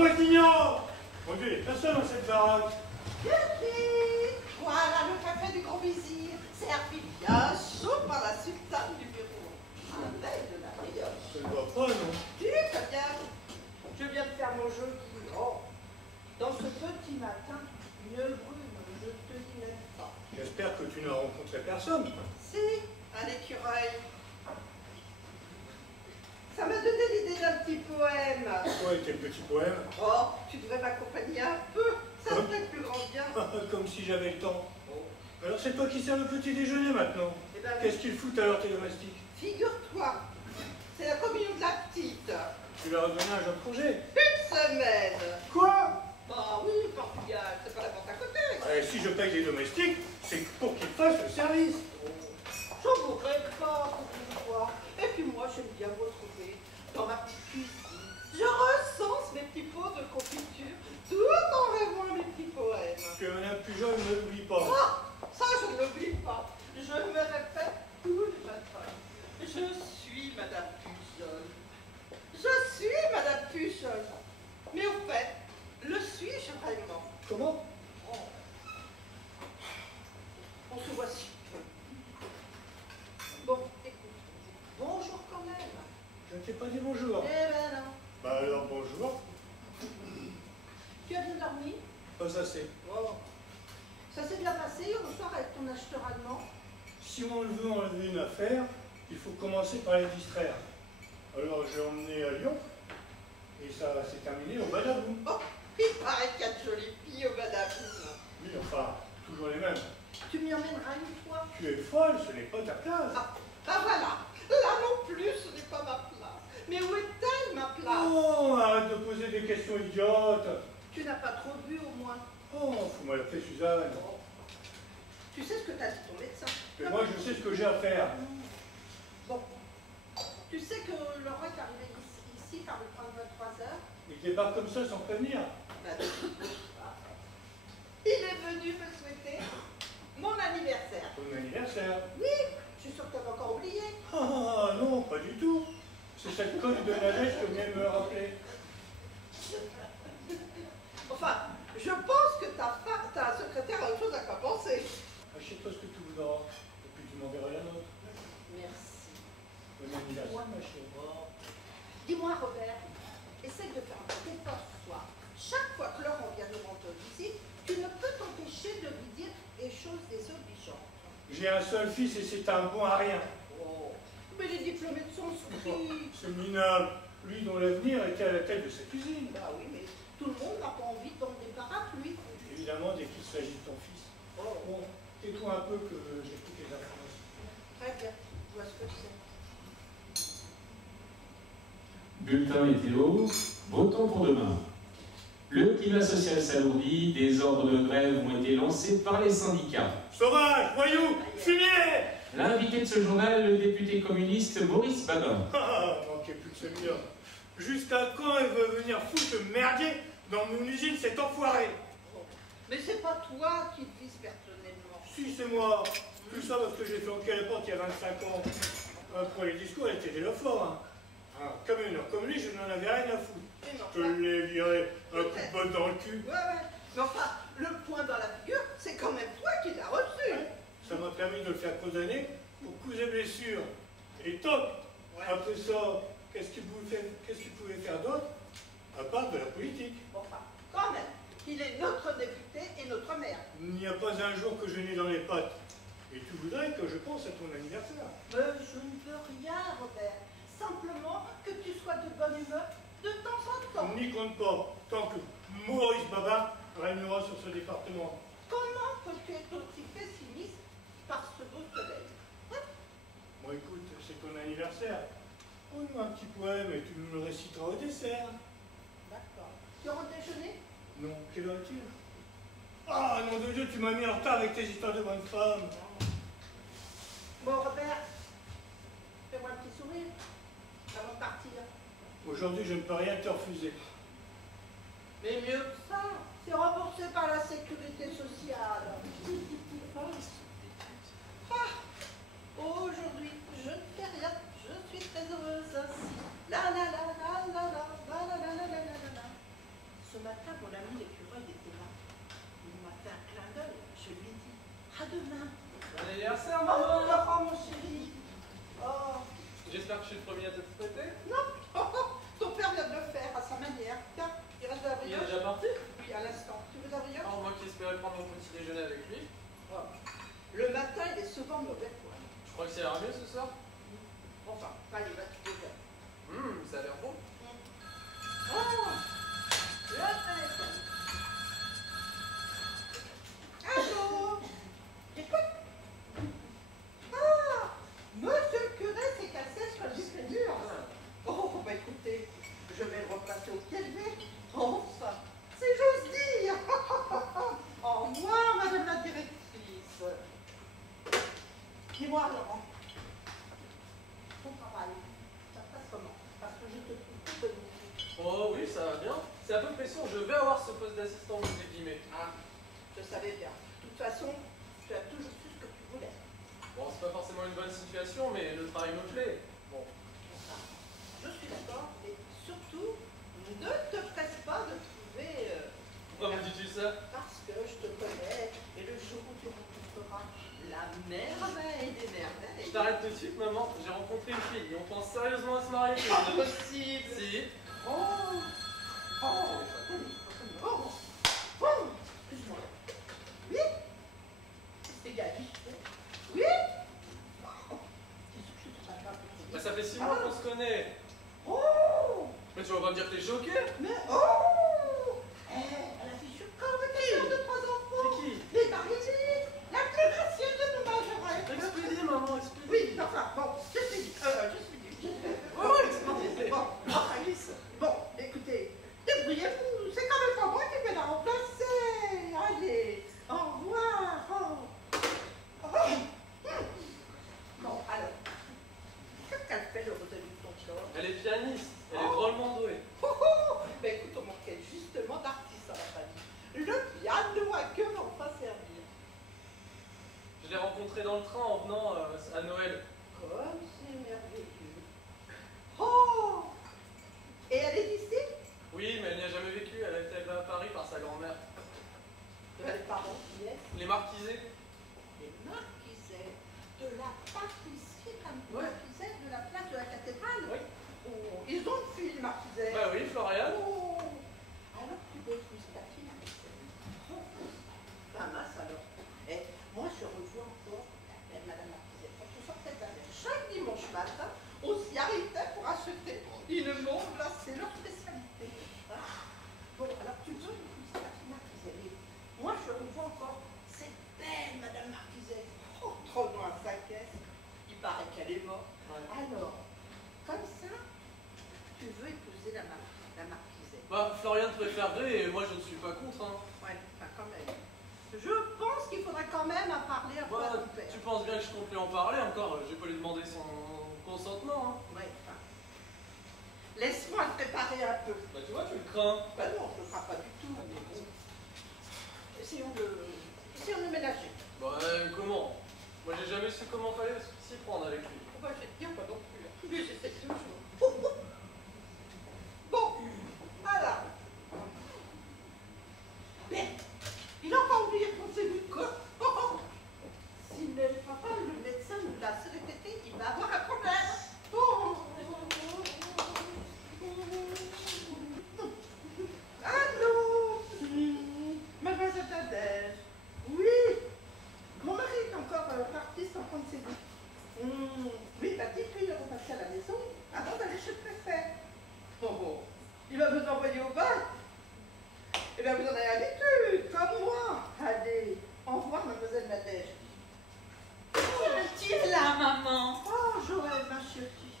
moi clignant. Mon Dieu, il n'y a personne dans cette baraque. Birgit, voilà le café du grand vizir, servi bien chaud par la sultane du bureau. Un mail de la meilleure. Je ne vois pas, non. Tu très bien. Je viens de faire mon jeu qui dans ce petit matin, une brume, je te dis même pas. J'espère que tu n'as rencontré personne. Si, un écureuil. Ça m'a donné l'idée d'un petit poème. Quoi, quel petit poème? Oh, tu devrais m'accompagner un peu, ça me ferait plus grand bien. Comme si j'avais le temps. Alors c'est toi qui sers le petit déjeuner maintenant. Eh ben, Qu'est-ce qu'ils foutent alors tes domestiques? Figure-toi, c'est la communion de la petite. Tu leur as donné un jour de congé? Une semaine. Quoi? Bah oui, le Portugal, c'est pas la porte à côté. Si je paye les domestiques, c'est pour qu'ils fassent le service. J'en voudrais pas pour une fois. Et puis moi, j'aime bien me retrouver dans ma petite cuisine. Je recense mes petits pots de confiture tout en rêvant à mes petits poèmes. Que Madame Pujol ne l'oublie pas. Ah, ça, je ne l'oublie pas. Je me répète tous les matins. Je suis Madame Pujol. Je suis Madame Pujol. Mais au fait, le suis-je vraiment? Comment? Oh. On se voit si peu. Bon, écoute, bonjour quand même. Je ne t'ai pas dit bonjour. Eh ben non. Bah alors bonjour. Tu as bien dormi? Pas assez. Oh. Ça s'est bien passé hier au soir avec ton acheteur allemand? Si on veut enlever une affaire, il faut commencer par les distraire. Alors j'ai emmené à Lyon, et ça s'est terminé au Badaboum. Oh, il paraît qu'il y a de jolies filles au Badaboum. Oui, enfin, toujours les mêmes. Tu m'y emmèneras une fois? Tu es folle, ce n'est pas ta place. Ah voilà, là non plus, ce n'est pas ma place. Mais où est-elle, ma place? Oh, arrête de poser des questions idiotes. Tu n'as pas trop bu, au moins? Oh, faut-moi l'appeler Suzanne. Oh. Tu sais ce que t'as dit ton médecin? Et moi, je sais ce que j'ai à faire. Bon, tu sais que Laurent est arrivé ici par le train de 23h? Il débarque comme ça sans prévenir. Bah, il est venu me souhaiter mon anniversaire. Ton anniversaire. Oui, je suis sûre que tu n'avais encore oublié. Ah non, pas du tout. C'est cette conne de Nadège que vient de me rappeler. Enfin, je pense que ta secrétaire a autre chose à quoi penser. Achète-toi ce que tu voudras, et puis tu m'enverras la note. Merci. Bon anniversaire, ma chérie. Dis-moi, Robert, essaye de faire un petit effort ce soir. Chaque fois que Laurent vient nous rendre visite, tu ne peux t'empêcher de lui dire des choses désobligeantes. J'ai un seul fils et c'est un bon à rien. Oh, mais les diplômés de son esprit. C'est minable. Lui dont l'avenir était à la tête de cette usine. Bah oui, mais tout le monde n'a pas envie de vendre des parapluies. Évidemment, dès qu'il s'agit de ton fils. Oh. Bon, tais-toi un peu que j'écoute les informations. Très bien, je vois ce que c'est. Bulletin météo, beau temps pour demain. Le climat social s'alourdit, des ordres de grève ont été lancés par les syndicats. Sauvage, voyou, fumier. L'invité de ce journal, le député communiste Maurice Babin. Ah, manquait plus que celui-là. Jusqu'à quand il veut venir foutre le merdier dans mon usine, cet enfoiré? Mais c'est pas toi qui te vise personnellement. Si, c'est moi. Tout ça parce que j'ai flanqué la porte il y a 25 ans. Pour les discours, elle était déjà fort. Hein. Comme lui, je n'en avais rien à foutre. Je l'ai viré un coup de botte dans le cul. Ouais. Mais enfin, le point dans la figure, c'est quand même toi qui l'as reçu. Ouais. Ça m'a permis de le faire condamner pour coups et blessures. Et top. Ouais. Après ça, qu'est-ce qu'il pouvait faire d'autre à part de la politique? Enfin, quand même, il est notre député et notre maire. Il n'y a pas un jour que je n'ai dans les pattes. Et tu voudrais que je pense à ton anniversaire? Je ne veux rien, Robert. Simplement que tu sois de bonne humeur de temps en temps. On n'y compte pas, tant que Maurice Babin régnera sur ce département. Comment peux-tu être aussi pessimiste par ce beau soleil? Bon, écoute, c'est ton anniversaire. Donne-moi un petit poème et tu me le réciteras au dessert. D'accord. Tu rentres déjeuner? Non, quelle heure est-il? Ah, nom de Dieu, tu m'as mis en retard avec tes histoires de bonne femme. Bon, Robert, fais-moi un petit sourire avant de partir. Aujourd'hui, je ne peux rien te refuser. Mais mieux que ça, c'est remboursé par la sécurité sociale. Aujourd'hui, je ne fais rien, je suis très heureuse ainsi. La la la la la la la la la la la la la. chercher le premier à te prêter? Non. Ton père vient de le faire à sa manière. Tiens, il reste de la Il est brioche. déjà parti? Oui, à l'instant. Tu veux de la brioche? Oh, moi qui espérais prendre mon petit déjeuner avec lui. Oh. Le matin, il est souvent mauvais pour elle. Je crois que ça ira mieux ce soir. Enfin, allez, va te déjeuner. Ça a l'air bon. Oh, le téléphone. Allô? Écoute. Ah, monsieur le curé s'est cassé sur le disque-dur. Oh, bah écoutez, je vais le replacer au pied levé. Enfin, si j'ose dire. Au revoir, madame la directrice. Dis-moi, Laurent, ton travail, ça se passe comment? Parce que je te trouve peu de Oh oui, ça va bien. C'est à peu près sûr, je vais avoir ce poste d'assistant au musée Guimet. Ah, je savais bien. De toute façon, tu as toujours su ce que tu voulais. Bon, c'est pas forcément une bonne situation, mais le travail me plaît. Bon. Enfin, je suis d'accord, et surtout, ne te presse pas de trouver... Pourquoi me dis-tu ça? Parce que je te connais, et le jour où tu rencontreras la merveille des merveilles... Je t'arrête tout de suite, maman. J'ai rencontré une fille et on pense sérieusement à se marier. Pas possible. Si. Oh, oh, oh, oh, excuse-moi. Oui? C'est Gabi. Oui? Oh, qu'est-ce que je te parle Bah, ça fait 6 mois qu'on se connaît. Oh! Mais tu vas pas me dire que t'es choqué? Mais oh! Elle a fait choquant avec la mère de 3 enfants. C'est qui? Les Parisiens, la plus gracieuses de nos majorettes. Expédie, maman, expédie. Oui, enfin, bon, je suis dit. Oh, expédie. Bon, Alice. Bon, écoutez, débrouillez-vous. C'est quand même pas moi qui vais la remplacer. Allez, au revoir. Oh. Oh. Bon, alors, qu'est-ce qu'elle fait, le Rosalie de ton corps? Elle est pianiste. Elle est drôlement douée. Oh, oh. Ben écoute, on manquait justement d'artistes à la famille. Le piano à queue va enfin servir. Je l'ai rencontrée dans le train en venant à Noël. Comme c'est merveilleux. Oh! Et elle est d'ici? Oui, mais elle n'y a jamais vécu. Elle a été élevée à Paris par sa grand-mère. Les parents qui est? Les Marquisés. Les Marquisets de la pâtisserie comme Ouais. Marquisets de la place de la cathédrale? Oui. Oh, ils ont une fille, les Marquisets. Bah oui, Florian. Oh! Alors tu épouses ta fille, Marquisette. Oh! Ben mince alors. Et moi je revois encore la belle Madame Marquisette. Quand je sortais de la mer, chaque dimanche matin, on s'y arrêtait pour acheter une montre, là c'est leur spécialité. Hein? Bon, alors tu veux épouser ta fille Marquisette. Et moi je revois encore cette belle Madame Marquisette. Oh, trop loin sa caisse. Il paraît qu'elle est morte. Ouais. Alors, comme ça, tu veux épouser la Marquisette. Bah, Florian préférerait et moi je ne suis pas contre. Hein. Ouais, enfin quand même. Je pense qu'il faudrait quand même en parler un peu à Bah, ton père. tu penses bien que je compte lui en parler encore? J'ai pas lui demander son consentement. Hein. Ouais, enfin. Laisse-moi le préparer un peu. Bah, tu vois, tu le crains. Ben non, je ne le ferai pas du tout. Mais bon. Essayons de ménager. Bah, comment? Moi j'ai jamais su comment fallait s'y prendre avec lui. On va te dire pas non plus. Mais j'essaie toujours. Bon, voilà. Mais, il a pas oublié de penser du corps. S'il ne le fera pas, le médecin nous l'a répété, il va avoir un problème. Oh. Allô? Mademoiselle Nadège. Oui. Mon mari est encore parti sans prendre ses goûts. Oui, bah dites-lui de repasser à la maison avant d'aller chez le préfet. Bon, il va vous envoyer au bain. Eh bien, vous en avez l'habitude, comme moi. Allez, au revoir, mademoiselle Nadège. Tu es là, maman. Oh, Joël, ma chérie.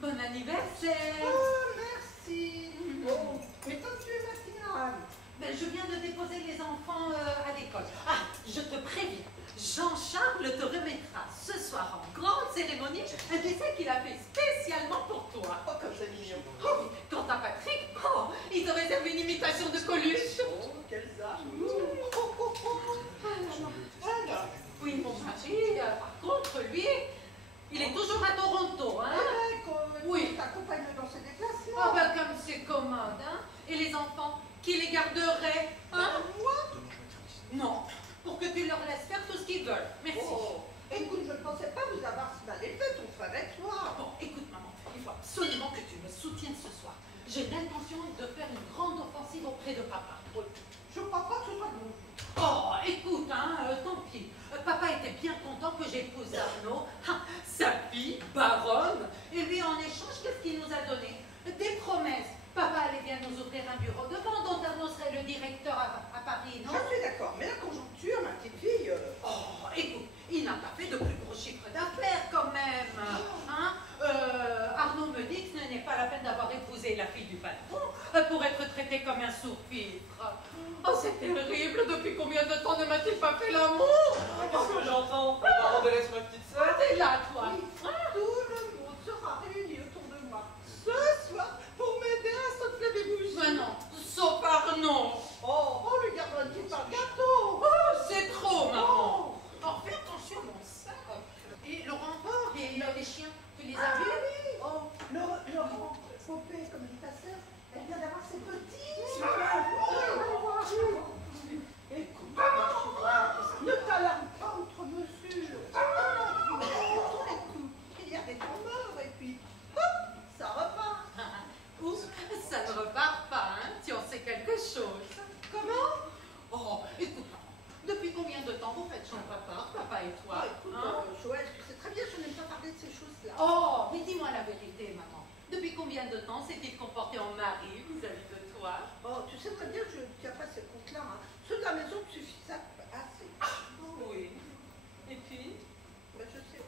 Bon anniversaire. Oh, merci. Oh, mais comme tu es matinale. Ben, je viens de déposer les enfants à l'école. Ah, je te préviens, Jean-Charles te remettra ce soir en grande cérémonie un dessin qu'il a fait spécialement pour toi. Oh, comme c'est mignon. Oh, quant à Patrick, oh, il te réserve une imitation de Coluche. Oh, quels âges. Alors, Oui, mon mari, par contre, lui, il est toujours à Toronto, hein. Oui. t'accompagne dans ses déplacements. Oh, ben, comme c'est commode, hein. Et les enfants, qui les garderaient, hein? Moi? Non, pour que tu leur laisses faire tout ce qu'ils veulent. Merci. Oh, écoute, je ne pensais pas vous avoir si mal élevé, ton frère et toi. Bon, écoute, maman, absolument que tu me soutiennes ce soir. J'ai l'intention de faire une grande offensive auprès de papa. Je crois pas que ce soit de mon jeu. Oh, écoute, tant pis. Papa était bien content que j'épouse Arnaud, sa fille, baronne. Et lui, en échange, qu'est-ce qu'il nous a donné? Des promesses. Papa allait bien nous ouvrir un bureau de vente dont Arnaud serait le directeur à Paris, non? Je suis d'accord, mais la conjoncture, ma petite fille... Oh, écoute, il n'a pas fait de plus gros chiffre d'affaires quand même. Hein? Arnaud me dit que ce n'est pas la peine d'avoir épousé la fille du patron pour être traité comme un sous-fifre. Oh, c'est terrible. Depuis combien de temps ne m'a-t-il pas fait l'amour? Qu'est-ce que j'entends? Le parent de laisse ma petite sœur. T'es là, toi. Oui, tout le monde sera réuni autour de moi ce soir pour m'aider à souffler mes bougies. Mais non, sauf Arnaud. Oh, le gardien qui parle gâteau. Oh, c'est trop, maman. Oh, fais attention, mon sac. Et Laurent, et les chiens, tu les as vus? Oui. Oh, Laurent, Popée, comme dit ta sœur, elle vient d'avoir ses petits. Écoute, ne t'alarme pas outre mesure. Il y a des temps morts et puis, hop, ça repart. Ou ça ne repart pas, hein? Tu en sais quelque chose. Comment? Oh, écoute, maman, depuis combien de temps vous faites chambre à part, papa et toi? Écoute, hein? Joël, tu sais très bien, je n'aime pas parler de ces choses-là. Oh, mais dis-moi la vérité, maman. Depuis combien de temps s'est-il comporté en mari vis-à-vis de toi? Oh, tu sais très bien que je ne tiens pas ces comptes-là. Hein. Ceux de la maison me suffisent assez. Oui. Et puis? Mais je sais.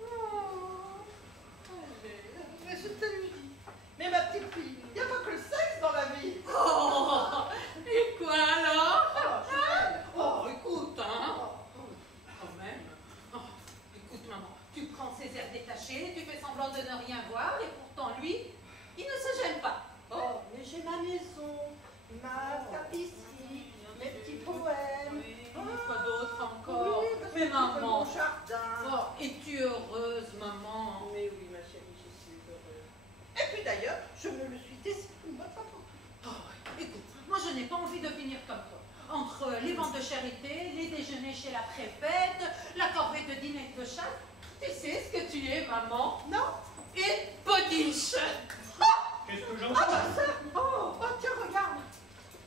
Oh, Mais je te le dis. Mais ma petite fille, il n'y a pas que le sexe dans la vie. oh, et quoi alors? Oh, Joël. Oh, écoute, hein? Oh. Quand même. Oh, écoute, maman, tu prends ses airs détachés, tu fais semblant de ne rien voir, et pourtant, lui, il ne se gêne pas. Oh, mais j'ai ma maison, ma tapisserie, mes petits poèmes. Oui, quoi d'autre encore? Oui, parce Mais que maman, mon jardin. oh, es-tu heureuse, maman? Mais oui, ma chérie, je suis heureuse. Et puis d'ailleurs, je me le suis décidé une bonne fois pour toutes. Oh, écoute, moi je n'ai pas envie de finir comme toi. Entre les ventes de charité, les déjeuners chez la préfète, la corvée de dîner de chasse, tu sais ce que tu es, maman? Non? Une podiche! Qu'est-ce que Ah j'entends? bah ça! Oh, tiens, regarde!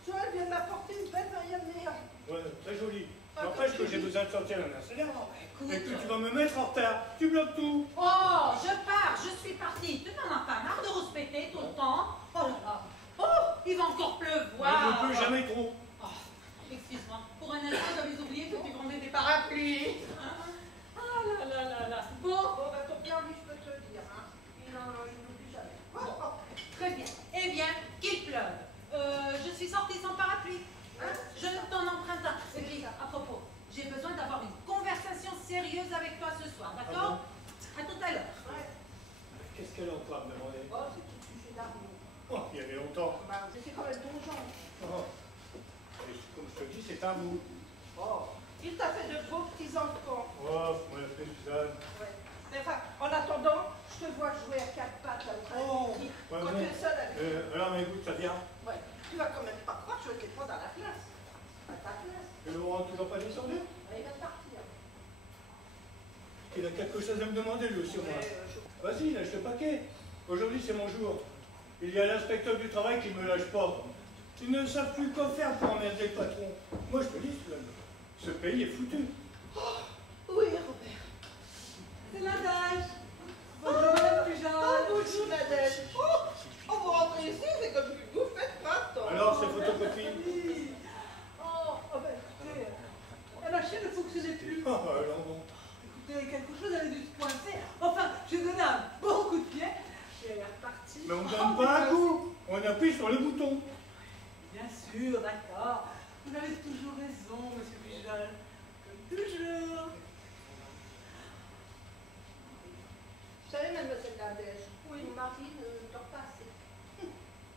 Joël vient de m'apporter une belle mayonnaise. Ouais, très joli. N'empêche que j'ai besoin de sortir un accélère. Oh, Et que écoute. tu vas me mettre en retard. Tu bloques tout. Oh, je pars, je suis partie. Tu n'en as pas marre de rouspéter tout le temps? Oh là là. Oh, il va encore Mais pleuvoir. je ne peux jamais trop. Oh, excuse-moi, pour un instant, j'avais oublié que tu vendais des parapluies. Ah là là là là. Bon, Bon, bah ton père, lui, je peux te le dire, hein. Il n'oublie jamais. Oh, très bien. Eh bien, qu'il pleuve. Je suis sortie sans parapluie. Hein? Je t'en emprunte un. Et puis, à propos, j'ai besoin d'avoir une conversation sérieuse avec toi ce soir, d'accord? À tout à l'heure. ouais. Qu'est-ce qu'elle est en train de me demander? Oh, c'est tout sujet d'argent. Oh, il y avait longtemps. Bah, c'est quand même ton genre. Oh. Et comme je te dis, c'est à vous. Oh, il t'a fait de beaux petits-enfants. Oh, mon appelé Suzanne. Ouais. Mais enfin, en attendant, je te vois jouer à quatre pattes là, au train Oh, de midi, ouais, quand bon. tu es seul avec Alors, mais écoute, ça vient. Ouais. Tu vas quand même pas croire que je vais te les prendre à la classe. À ta classe. Et Laurent toujours pas descendu? Il va partir. Il a quelque chose à me demander, lui aussi, au moins. Vas-y, lâche le paquet. Aujourd'hui, c'est mon jour. Il y a l'inspecteur du travail qui ne me lâche pas. Ils ne savent plus quoi faire pour emmerder le patron. Moi, je te dis, ce pays est foutu. Oui, Robert. C'est Nadège. Bonjour, Madame Pujol. Oh, bonjour, Nadège. Oh, vous rentrez ici, c'est comme une bouffée de printemps. Alors, ces photocopies? Oui. Oh, ben écoutez, la machine ne fonctionnait plus. Oh, alors bon. Écoutez, quelque chose avait dû se coincer. Enfin, j'ai donné un bon coup de pied et elle est repartie. Mais on ne donne pas un coup. On appuie sur le bouton. Bien sûr, d'accord. Vous avez toujours raison, monsieur Pujol. Comme toujours. Vous savez, mademoiselle Nadège, mon mari ne dort pas assez.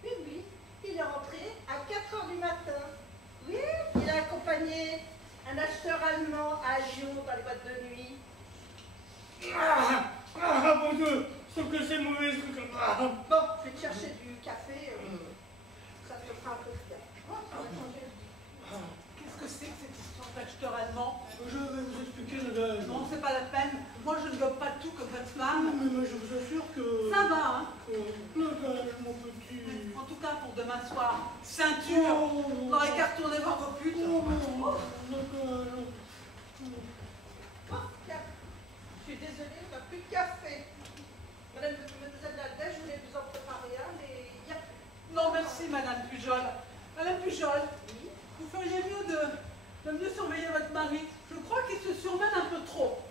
Oui, oui, il est rentré à 4 h du matin. Oui, il a accompagné un acheteur allemand à Lyon dans les boîtes de nuit. Ah, mon Dieu. Sauf que c'est mauvais, ce truc. Ah. Bon, je vais te chercher du café. Ça te fera un peu de bien. Oh, ça va changer. Qu'est-ce que c'est que cette histoire d'acheteur allemand? Je vais vous expliquer, Nadège. Non, c'est pas la peine. moi je ne gobe pas tout comme votre Non, femme. mais moi, je vous assure que... Ça va, hein. Mon petit... En tout cas, pour demain soir, ceinture. On n'aurait qu'à retourner voir vos putes. Je suis désolée, on n'a plus de café. Mademoiselle Aldès, je voulais vous en préparer un, mais il y a... Non, merci, Madame Pujol. Madame Pujol, vous feriez mieux de mieux surveiller votre mari. Je crois qu'il se surmène un peu trop.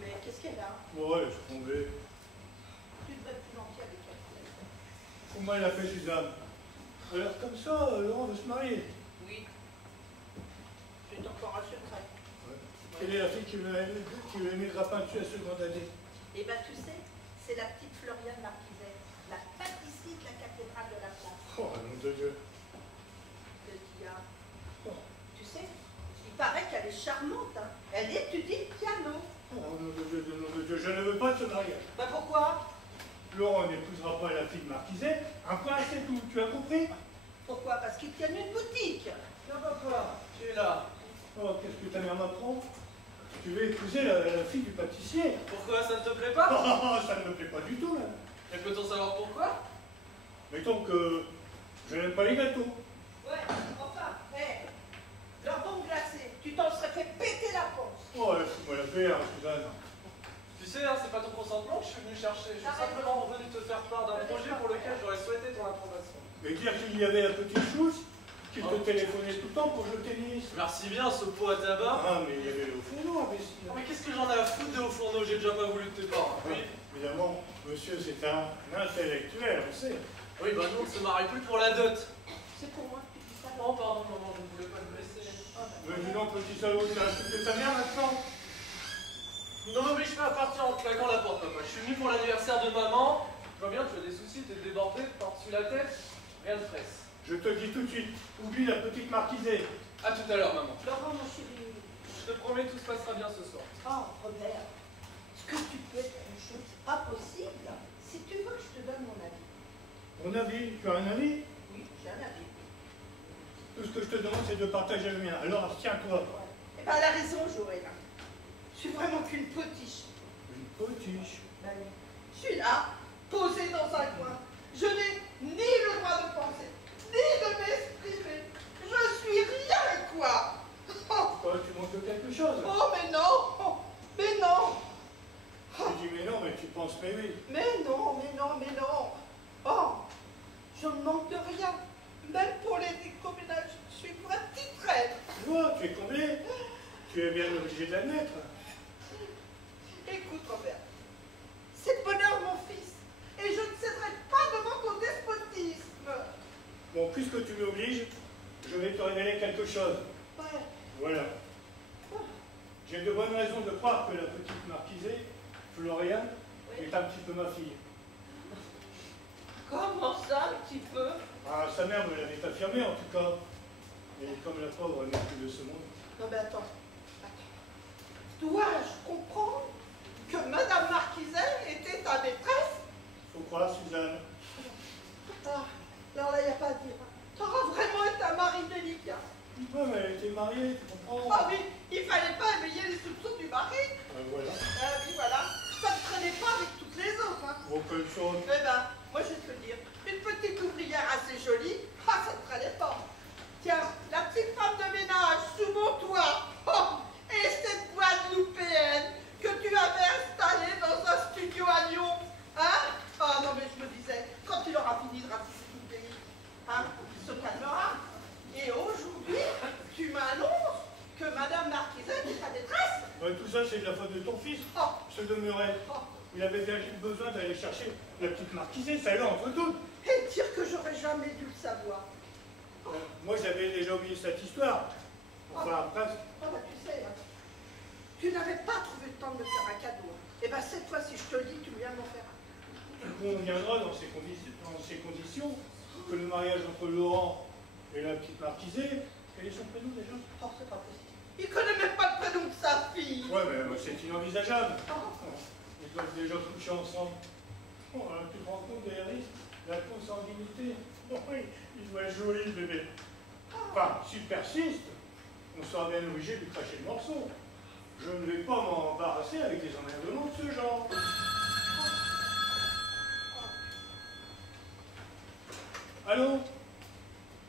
Mais qu'est-ce qu'elle a? Ouais, je suis tombé. Tu devrais plus gentil avec elle. Comment elle a fait, Suzanne? Alors, comme ça, Laurent veut se marier. Oui. C'est encore un secret. Quelle est la fille qui lui a mis le grappin dessus à seconde année? Eh bien, tu sais, c'est la petite Floriane Marquiset, la pâtissier de la cathédrale de la France. Oh, nom de Dieu. Petit A. Tu sais, il paraît qu'elle est charmante. Hein. Elle étudie le piano. Oh, nom de Dieu, je ne veux pas de ce mariage. Bah pourquoi? Laurent n'épousera pas la fille de Marquiset. Un point, c'est tout. Tu as compris? Pourquoi? Parce qu'ils tiennent une boutique. Tiens, papa, tu es là. Oh, qu'est-ce que ta mère m'apprend? Tu veux épouser la fille du pâtissier? Pourquoi ça ne te plaît pas? Oh, ça ne me plaît pas du tout, là. Et peut-on savoir pourquoi? Mettons que je n'aime pas les gâteaux. Ouais, enfin, hé, jambon glacé, tu t'en serais fait péter la panse. Oh, laisse-moi la paix, hein, Suzanne. Tu sais, hein, c'est pas ton consentement que je suis venu chercher. Je suis simplement venu te faire part d'un projet pour lequel j'aurais souhaité ton approbation. Mais dire qu'il y avait la petite chousse qui te téléphonait tout le temps pour jouer au tennis. Merci bien, ce pot à tabac. Ah, mais il y avait le fourneau, imbécile. Oh, mais qu'est-ce que j'en ai à foutre de au fourneau? J'ai déjà pas voulu de tes parents. Oui, évidemment, monsieur, c'est un intellectuel, on sait. Oui, bah non, on ne se marie plus pour la dot. C'est pour moi que tu dis ça. Oh, pardon, maman, je ne voulais pas te blesser. Mais dis donc, petit salaud, tu as insulté ta mère maintenant? Ne m'oblige pas à partir en claquant la porte, papa. Je suis venu pour l'anniversaire de maman. Je vois bien, tu as des soucis, t'es débordé par-dessus la tête. Rien de presse. Je te dis tout de suite, oublie la petite marquisée. À tout à l'heure, maman. Laurent, mon chéri. Je te promets, tout se passera bien ce soir. Oh, Robert, est-ce que tu peux être une chose? C'est pas possible. Si tu veux, je te donne mon avis. Mon avis, tu as un avis? Oui, j'ai un avis. Tout ce que je te demande, c'est de partager le mien. Alors, tiens-toi. Eh ben, elle a raison, Joël. Je suis vraiment qu'une potiche. Une potiche. Ben oui. Je suis là, posée dans un coin. Je n'ai ni le droit de penser, ni de m'exprimer. Je suis rien, quoi. Oh, Quoi, tu manques de quelque chose? oh, mais non. Mais non. Tu dis mais non, mais tu penses mais oui. Mais non, mais non, mais non. Oh, je ne manque de rien. Même pour les décomménages, je suis une vraie petite reine. Tu vois, tu es comblé. Tu es bien obligé de l'admettre. Écoute, Robert, c'est le bonheur, mon fils. Et je ne céderai pas devant ton despotisme. Bon, puisque tu m'obliges, je vais te révéler quelque chose. Ouais. Voilà. J'ai de bonnes raisons de croire que la petite marquisée, Floriane, est un petit peu ma fille. Comment ça, un petit peu? Ah, sa mère me l'avait affirmé en tout cas. Et comme la pauvre n'est plus de ce monde. Non, mais attends. Dois-je comprendre que Madame Marquiset était ta maîtresse? Faut croire, Suzanne. Ah, alors là, il n'y a pas à dire. T'auras vraiment été un mari délicat. Ouais, mais elle était mariée, tu comprends? Ah oui, il fallait pas éveiller les soupçons du mari. Voilà. Ah oui, voilà. Ça ne traînait pas avec toutes les autres. Hein. Aucune chose. Eh ben, moi je vais te le dire, une petite ouvrière assez jolie, ah ça ne traînait pas. Tiens, la petite femme de ménage sous mon toit, oh, et cette Guadeloupéenne que tu avais installée dans un studio à Lyon, hein? Ah non mais je me disais, quand il aura fini de ratisser tout le pays, hein, il se calmera. Et aujourd'hui, tu m'annonces que Madame Marquiset est ta maîtresse? Ouais, tout ça, c'est de la faute de ton fils. Oh. Ce demeurait. Oh. Il avait bien besoin d'aller chercher la petite marquisée, ça là entre toutes. Et dire que j'aurais jamais dû le savoir. Moi, j'avais déjà oublié cette histoire. Enfin, presque. Ah bah tu sais, hein, tu n'avais pas trouvé le temps de me faire un cadeau. Et bah cette fois, si je te le dis, tu viens de m'en faire un. Tu conviendras dans ces conditions que le mariage entre Laurent et la petite marquisée, quel est son prénom déjà? Oh, c'est pas possible. Il connaît même pas le prénom de sa fille. Ouais, mais c'est inenvisageable. Oh. Ils doivent déjà coucher ensemble. Oh, là, tu te rends compte des risques, la consanguinité. Oh, oui, il doit être joli, bébé. Enfin, s'il persiste, on sera bien obligé de lui cracher le morceau. Je ne vais pas m'embarrasser avec des emmerdements de ce genre. Allô?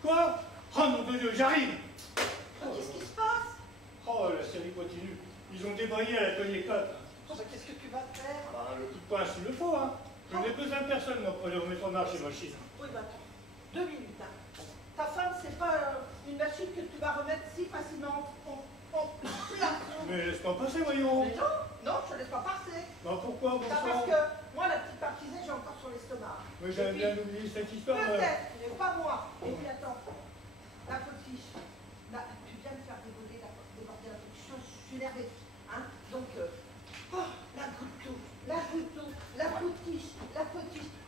Quoi? Oh nom de Dieu, j'arrive! Qu'est-ce qui se passe? Oh, la série continue. Ils ont débraillé à l'atelier 4. Qu'est-ce que tu vas faire? Ah, le coup de poing s'il le faut, hein. Je n'ai besoin de personne, moi, pour les remettre en marche, ces machines. Oui, bah attends. 2 minutes, hein. Ta femme, c'est pas une machine que tu vas remettre si facilement en place. Mais laisse-moi passer, voyons. Mais non, je te laisse pas passer. Bah pourquoi, bon Parce sang? que moi, la petite partisée, j'ai encore sur l'estomac. Mais j'avais bien oublié cette histoire. Peut-être, mais pas moi. Et puis attends, la potiche. Là, tu viens de faire déborder la potiche. Je suis énervée. Hein? Donc, la goutte d'eau, la potiche,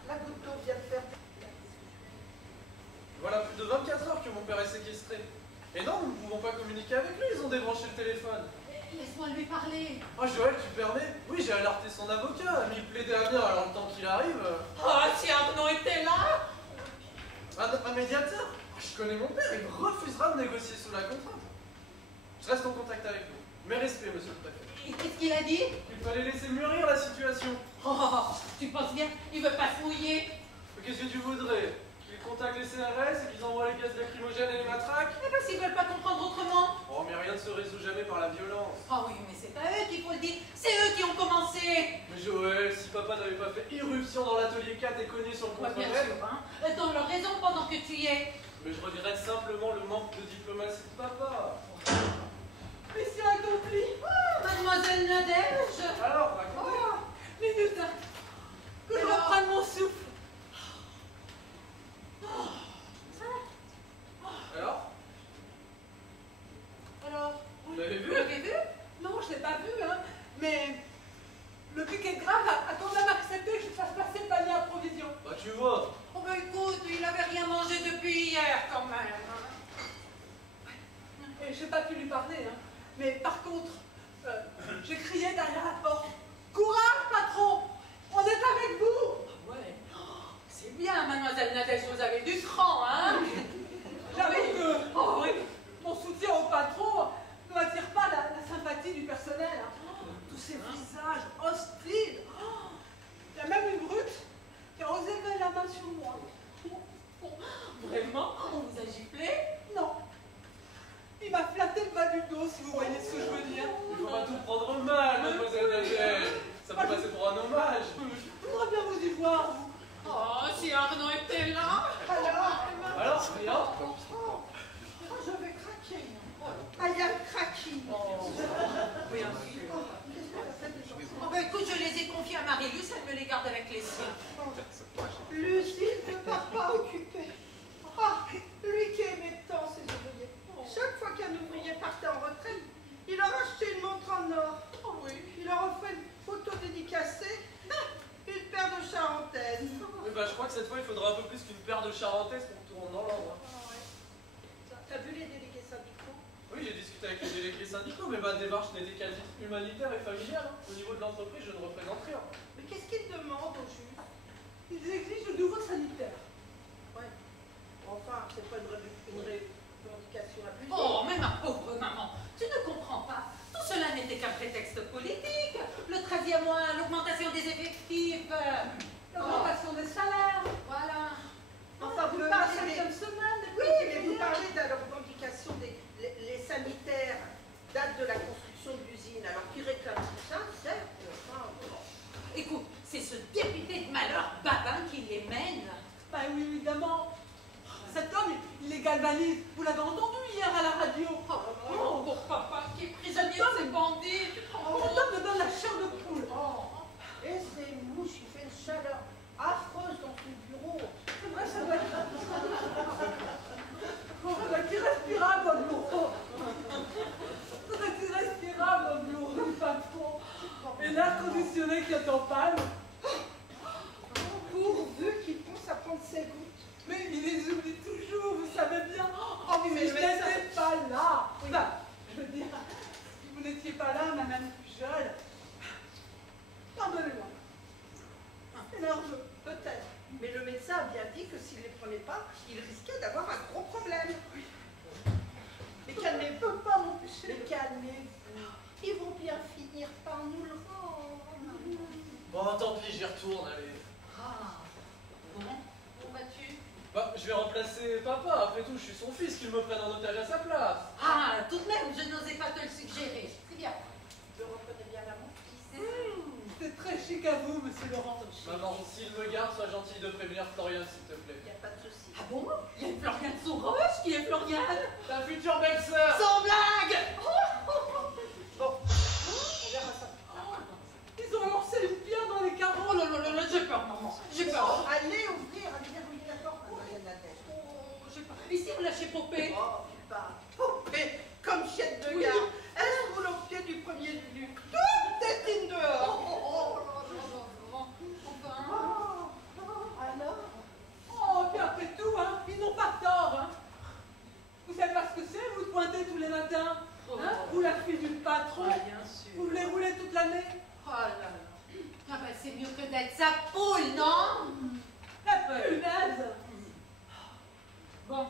la goutte d'eau vient de faire. Voilà plus de 24 heures que mon père est séquestré. Et non, nous ne pouvons pas communiquer avec lui, ils ont débranché le téléphone. Laisse-moi lui parler. Oh Joël, tu permets? Oui, j'ai alerté son avocat, mais il plaidait à venir alors le temps qu'il arrive. Ah, si Arnaud était là! Un médiateur? Je connais mon père, il refusera de négocier sous la contrainte. Je reste en contact avec lui. Mes respects, monsieur le préfet. Et qu'est-ce qu'il a dit? Il fallait laisser mûrir la situation. Oh, tu penses bien, il veut pas se mouiller. Mais qu'est-ce que tu voudrais? Qu'ils contactent les CRS et qu'ils envoient les gaz lacrymogènes et les matraques? Mais parce qu'ils veulent pas comprendre autrement. Oh, mais rien ne se résout jamais par la violence. Oh oui, mais c'est à eux qu'il faut le dire. C'est eux qui ont commencé. Mais Joël, si papa n'avait pas fait irruption dans l'atelier 4 et cogné sur le Ouais, bien contre-grève... sûr, hein. Donne leur raison pendant que tu y es. Mais je regrette simplement le manque de diplomatie de papa. Mission accomplie. Mademoiselle Nadège. Alors, racontez. Minute, hein, que je Alors reprenne mon souffle. Alors, Vous l'avez vu? Vous l'avez vu? Non, je ne l'ai pas vu, hein, mais le piquet grave a quand même accepté que je fasse passer le panier à provision. Bah tu vois. Oh ben écoute, il avait rien mangé depuis hier quand même. Et je n'ai pas pu lui parler, hein. Mais par contre, j'ai crié derrière la porte. Courage, patron! On est avec vous! Ah ouais. Oh, c'est bien, mademoiselle Nadège, vous avez du cran, hein? J'avoue que Oh oui. mon soutien au patron ne m'attire pas la sympathie du personnel, hein. Tous ces visages hostiles. Oh, il y a même une brute qui a osé mettre la main sur moi. Vraiment? On vous a giflé? Non. Il m'a flatté le bas du dos, si vous voyez ce que je veux dire. Il faut pas tout prendre mal, mademoiselle Nadège. Ça peut passer pour un hommage. Je voudrais bien vous y voir, vous. Oh, si Arnaud était là! Alors, rien? Oh, je vais craquer. I am cracking. Oui, bien sûr. Oh ben écoute, je les ai confiés à Marie-Luce, elle me les garde avec les siens. Lucille ne part pas occupée. Ah, lui qui aimait tant ses ouvriers. Chaque fois qu'un ouvrier partait en retraite, il leur achetait une montre en or. Oh oui. Il leur offrait une photo dédicacée, une paire de charentaises. Oui, bah je crois que cette fois il faudra un peu plus qu'une paire de charentaises pour que tout rentre dans l'ordre. T'as vu les délégués syndicaux? Oui, j'ai discuté avec les délégués syndicaux, mais ma démarche n'était qu'à titre humanitaire et familial. Au niveau de l'entreprise, je ne représente rien. Mais qu'est-ce qu'ils demandent au juge? Ils exigent le nouveau sanitaire. Ouais. Enfin, c'est pas une revendication abusée. Oh, mais ma pauvre maman, tu ne comprends pas. Tout cela n'était qu'un prétexte politique. Le 13e mois, l'augmentation des effectifs. L'augmentation des salaires. Voilà. Enfin, vous La parlez 5e semaine. Oui, mais vous parlez de la revendication les sanitaires datent de la construction de l'usine. Alors, qui réclame tout ça, certes. Enfin, Écoute, c'est ce député de malheur Babin qui les mène. Bah oui, évidemment. Cet homme, il les galvanise. Vous l'avez entendu hier à la radio. Oh, pour papa qui est prisonnier de ces bandits. Tu te rends Cet compte? homme me donne la chair de poule. et ces mouches, il fait une chaleur affreuse dans son bureau. C'est vrai, ça doit être... Oh, ça doit être irrespirable dans le bureau. Ça doit être irrespirable dans le bureau du patron. Et l'air conditionné qui est en panne. Pourvu qu'il pense à prendre ses gouttes. Mais il les oublie toujours, vous savez bien. Oh, Oui, mais mais le je médecin- n'étais pas là. Enfin, je veux dire, si vous n'étiez pas là, madame Pujol, pardonnez-moi. C'est nerveux. Peut-être. Mais le papa, après tout, je suis son fils, qu'il me prenne en otage à sa place. Ah, tout de même, je n'osais pas te le suggérer. C'est bien. Je reconnais bien là mon fils. C'est très chic à vous, monsieur Laurent. Maman, s'il me garde, sois gentil de prévenir Florian, s'il te plaît. Il n'y a pas de souci. Ah bon? Il y a Floriane Souroche qui est Floriane? Ta future belle-sœur. Sans blague! Bon, on verra ça. Ils ont lancé une pierre dans les carreaux. Oh là là là là, j'ai peur, maman. J'ai peur. Allez ouvrir, allez verrouiller la porte, mademoiselle Nadège. Oh, j'ai peur. Ici, vous lâchez Popée. Oh, putain, poupée, comme chienne de Oui. gare. Elle roule au pied du premier Lulu. Toute tétine dehors. Oh là là là là. Enfin. Alors, Oh, puis après tout, hein, ils n'ont pas tort, hein. Vous savez pas ce que c'est, vous de pointer tous les matins, hein, vous la fille du patron, Ah, bien sûr. vous voulez rouler toute l'année. Oh là là. Ah bah c'est mieux que d'être sa poule, non? La punaise. Bon.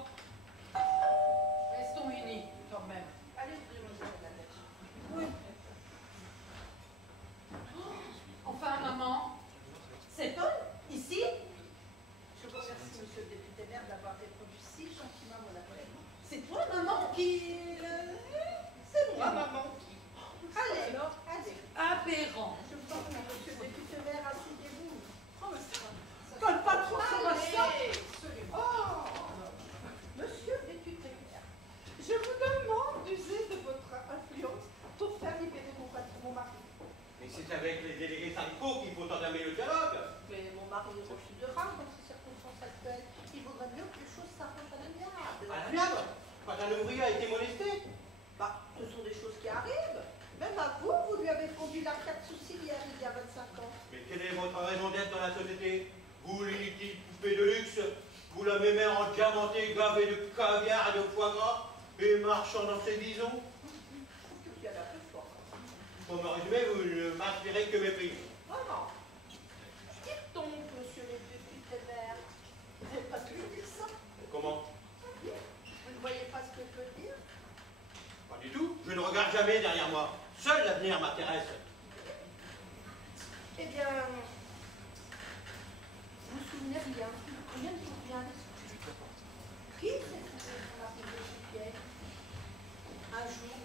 Restons unis, quand même. allez ouvrir, mademoiselle Nadège. Oui. Enfin, maman. C'est Paul, ici? Je vous remercie, monsieur le député maire, d'avoir répondu si gentiment à mon appel. C'est toi, maman, qui... C'est moi, maman. Allez, Alors, allez. Aberrant. Je vous en prie, monsieur le député maire, asseyez-vous. oh, mais ça, quand le patron sera ça. Absolument. Oh, monsieur le député maire, je vous demande d'user de votre influence pour faire libérer mon mari. Mais c'est avec les délégués syndicaux qu'il faut entamer le dialogue. Mais mon mari refusera dans ces circonstances actuelles. Il vaudrait mieux que les choses s'arrangent à l'amiable. À l'amiable, quand un ouvrier a été molesté. Bah, ce sont des choses qui arrivent. Même à vous, vous lui avez fondu l'arcade sourcilière il y a 25 ans. Mais quelle est votre raison d'être dans la société? Vous, l'inutile poupée de luxe, vous la mémère en diamanté, gavée de caviar et de foie gras, et marchant dans ses bisons. Je trouve que vous y allez un peu fort. Pour me résumer, vous ne m'inspirez que mépris. Oh non. Dites donc, monsieur le député maire, vous n'avez pas dû lui dire ça? Comment? Oui. Vous ne voyez pas ce que je veux dire? Pas du tout. Je ne regarde jamais derrière moi. Seul l'avenir m'intéresse. Eh bien, vous vous souvenez rien? Rien ne vous vient à l'esprit. Qui s'est trouvé son mari de Pierre? Un jour,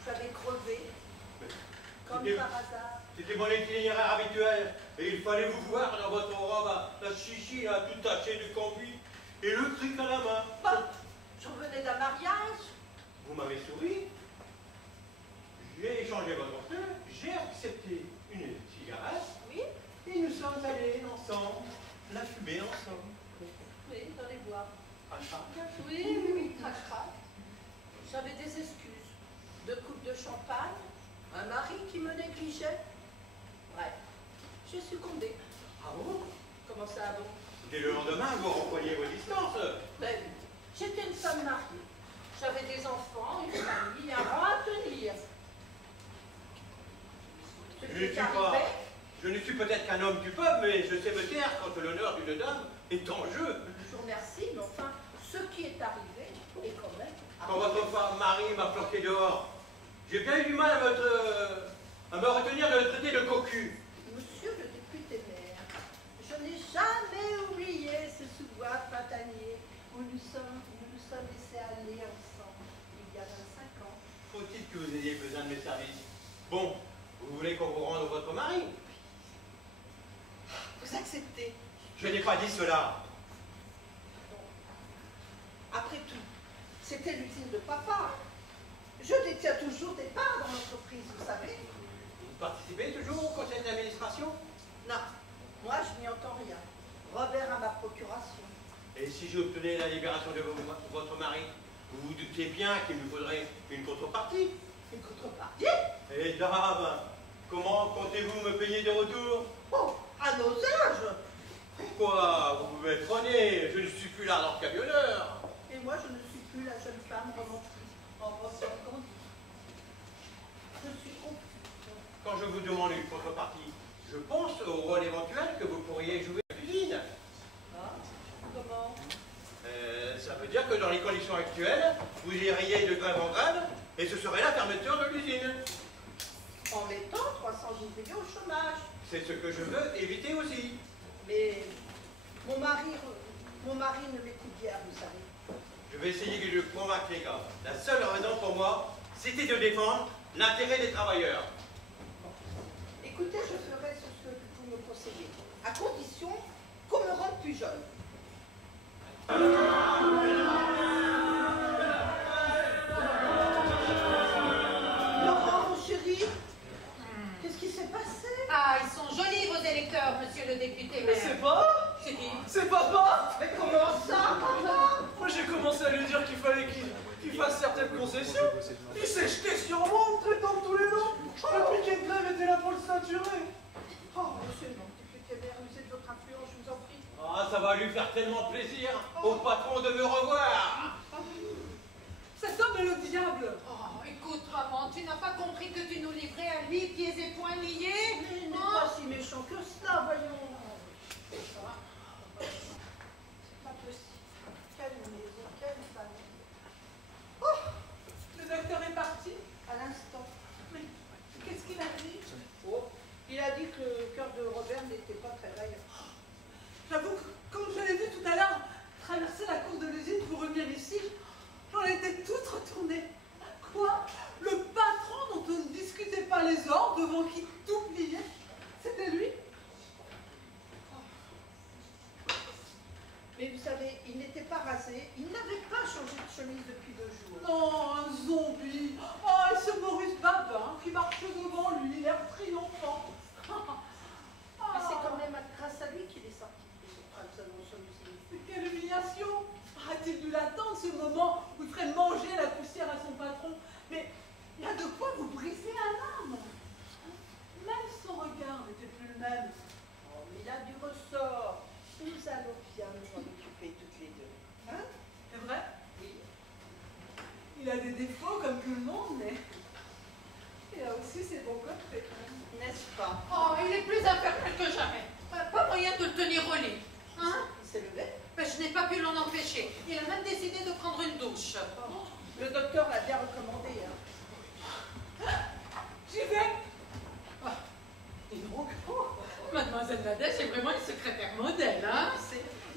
vous avez crevé, comme C'était- par hasard. C'était mon itinéraire habituel. Et il fallait vous voir dans votre robe à la chichi, là, tout taché de conduit, et le cric à la main. Bah, je revenais d'un mariage. Vous m'avez souri. J'ai échangé votre cœur. J'ai accepté une cigarette. Oui, Et nous sommes allés ensemble, la fumer ensemble. oui, dans les bois. À chaque. Oui, crac-crac. J'avais des excuses. 2 coupes de champagne, un mari qui me négligeait. Bref, j'ai succombé. Ah bon? Comment ça, bon? Dès le lendemain, vous repreniez vos distances. Ben, j'étais une femme mariée. J'avais des enfants, une famille, un rang à tenir. Ce qui est arrivé, Je ne suis peut-être qu'un homme du peuple, mais je sais me taire quand l'honneur d'une dame est en jeu. je vous remercie, mais enfin, ce qui est arrivé est quand même Quand arrivé. votre femme Marie m'a planqué dehors, j'ai bien eu du mal à me retenir de le traiter de cocu. Monsieur le député maire, je n'ai jamais oublié ce sous-bois printanier où nous nous sommes laissés aller ensemble il y a 25 ans. Faut-il que vous ayez besoin de mes services? Bon, vous voulez qu'on vous rende votre mari? Vous acceptez? Je n'ai pas dit cela. Après tout, c'était l'usine de papa. Je détiens toujours des parts dans l'entreprise, vous savez. Vous participez toujours au conseil d'administration? Non, moi je n'y entends rien. Robert a ma procuration. Et si j'obtenais la libération de votre mari, vous vous doutez bien qu'il me faudrait une contrepartie? Une contrepartie? Et dame, comment comptez-vous me payer de retour? Oh, à nos âges! Pourquoi vous me méprenez? Je ne suis plus l'ardent camionneur. Et moi je ne suis plus la jeune femme romantique en robe d'organdi. Je suis confuse. Quand je vous demande une contrepartie, je pense au rôle éventuel que vous pourriez jouer à la cuisine. Ah, comment? Ça veut dire que dans les conditions actuelles, vous iriez de grève en grève et ce serait la fermeture de l'usine. En mettant 300 ouvriers au chômage. C'est ce que je veux éviter aussi. Mais mon mari ne m'écoute guère, vous savez. Je vais essayer de convaincre les gars. La seule raison pour moi, c'était de défendre l'intérêt des travailleurs. Écoutez, je ferai ce que vous me conseillez, à condition qu'on me rende plus jeune. Laurent, mon chéri, qu'est-ce qui s'est passé? Ah, ils sont jolis vos électeurs, monsieur le député Mais maire. c'est pas. C'est qui? C'est papa. Mais comment ça, papa? Moi j'ai commencé à lui dire qu'il fallait qu'il fasse certaines concessions. Il s'est jeté sur moi en me traitant de tous les noms. Le piquet de grève était là pour le ceinturer. Oh, monsieur le député maire, usez de votre influence, je vous en prie. Ah, ça va lui faire tellement plaisir au patron de me revoir. Cet homme est le diable. Oh, écoute, maman, tu n'as pas compris que tu nous livrais à lui, pieds et poings liés? Mais il n'est Hein? pas si méchant que cela, voyons. C'est pas possible. Quelle maison, quelle famille. Le docteur est parti. À l'instant. Mais qu'est-ce qu'il a dit? Oh, il a dit que le cœur de Robert n'était pas très vaillant. J'avoue que, comme je l'ai dit tout à l'heure, traverser la cour de l'usine pour revenir ici, j'en étais toute retournée. Quoi? Le patron dont on ne discutait pas les ordres, devant qui tout pliait, c'était lui? Mais vous savez, il n'était pas rasé, il n'avait pas changé de chemise depuis 2 jours. Oh, un zombie! Oh, et ce Maurice Babin qui marche devant lui, l'air triomphant. Mais c'est quand même grâce à lui qu'il est sorti de prison. Mais quelle humiliation! A-t-il dû l'attendre ce moment où il ferait manger la poussière à son patron? Mais il y a de quoi vous briser un âme. Même son regard n'était plus le même. Oh, mais il a du ressort. Nous allons bien nous en occuper toutes les deux. Hein? C'est vrai? Oui. Il a des défauts comme tout le monde, mais il a aussi ses bons côtés. N'est-ce pas? Oh, il est plus infernal que jamais. Pas moyen de le tenir au lit. Hein? Il s'est levé. Mais je n'ai pas pu l'en empêcher. Il a même décidé de prendre une douche. Oh, le docteur l'a bien recommandé. Hein. J'y vais! Dis donc, Mademoiselle Nadège est vraiment une secrétaire modèle, hein?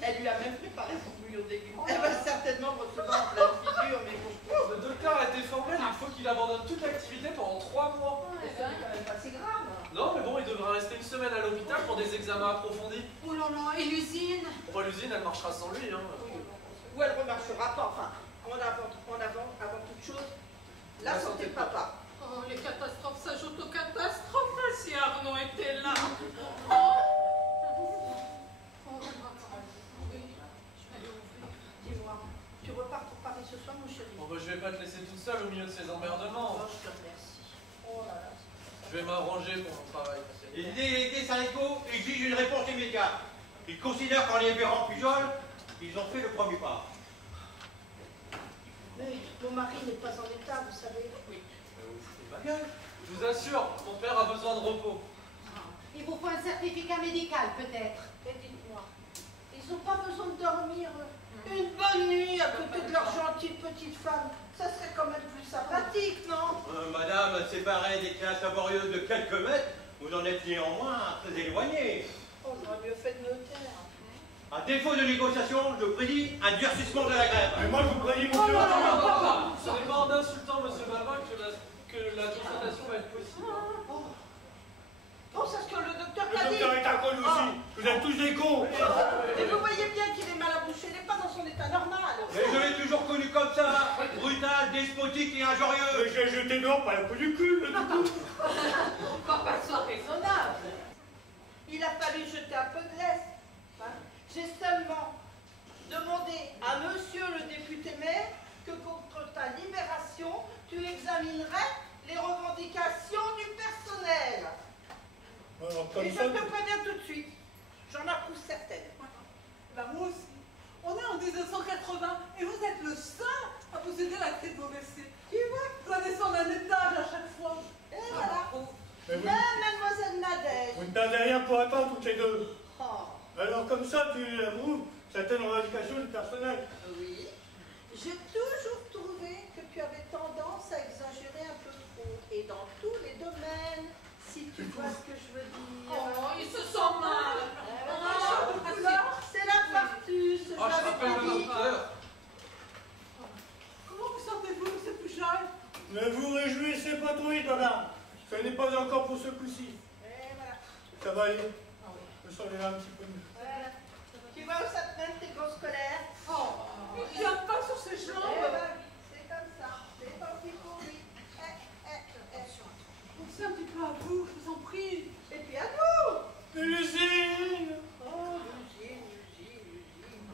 Elle lui a même préparé son bouillon de légumes. Elle va certainement me recevoir en pleine figure, mais bon. Le docteur a été formel, il faut qu'il abandonne toute activité pendant 3 mois. Mais ça n'est quand même pas si grave. Non, mais bon, il devra rester une semaine à l'hôpital pour des examens approfondis. Oh là là, et l'usine? Pour l'usine, elle marchera sans lui. Hein. Ou elle ne remarchera pas. Enfin, avant toute chose, la santé de papa. Oh, les catastrophes s'ajoutent aux catastrophes. Si Arnaud était là. Oh. Oui, je vais aller ouvrir. Dis-moi, tu repars pour Paris ce soir, mon chéri? Bon, bah, je vais pas te laisser toute seule au milieu de ces emmerdements. Oh, je te remercie. Oh là là. Je vais m'arranger pour mon travail. Les délégués syndicaux exigent une réponse immédiate. Ils considèrent qu'en libérant Pujol, ils ont fait le premier pas. Mais mon mari n'est pas en état, vous savez. Oui. C'est ma gueule. Je vous assure, mon père a besoin de repos. Il vous faut un certificat médical, peut-être. Et dites-moi, ils n'ont pas besoin de dormir une bonne nuit à côté de leur gentille petite femme. Ça serait quand même plus sympathique, non? Madame, séparée des classes laborieuses de quelques mètres, vous en êtes néanmoins très éloignée. Oh, j'aurais mieux fait de me taire. À défaut de négociation, je prédis un durcissement de la grève. Mais moi, je vous prédis, monsieur. Ce n'est pas en insultant M. Babin que la constatation va être possible. Oh, c'est ce que le docteur Le t'a dit. docteur est un con aussi. Vous êtes tous des cons. Et vous voyez bien qu'il est mal à boucher, il n'est pas dans son état normal. Mais je l'ai toujours connu comme ça, brutal, despotique et injurieux. Mais j'ai jeté dehors par la peau du cul, le tout. Papa, sois raisonnable. Il a fallu jeter un peu de laisse. Hein. J'ai seulement demandé à monsieur le député maire que contre ta libération, tu examinerais les revendications du personnel. Alors, comme Et je ça, te préviens tout de suite, j'en approuve certaines. Ben moi aussi. On est en 1980 et vous êtes le seul à posséder la clé de vos WC. Tu vois? Je dois descendre un étage à chaque fois. Et voilà. mais vous, Mademoiselle Nadège. vous ne tardez rien pour attendre toutes les deux. Oh, Alors comme ça, tu avoues certaines revendications du personnel. oui. J'ai toujours trouvé que tu avais tendance à exagérer un peu trop. Et dans tous les domaines, si tu vois ce que je veux dire. Oh, il se sent mal. C'est la fartus, je Ah, je l'avais rappelle pas le dit. docteur. Ne vous réjouissez pas trop vite, madame. Ce n'est pas encore pour ce coup-ci. Et voilà. Ça va aller. Je sens là un petit peu mieux. Voilà. Tu vois où ça te mène tes grosses colères? Oh, il tient pas sur ses Eh jambes. ben, c'est comme ça. C'est tant pis pour lui. Pensez un petit peu à vous, je vous en prie. Et puis à nous. L'usine. Oh, l'usine.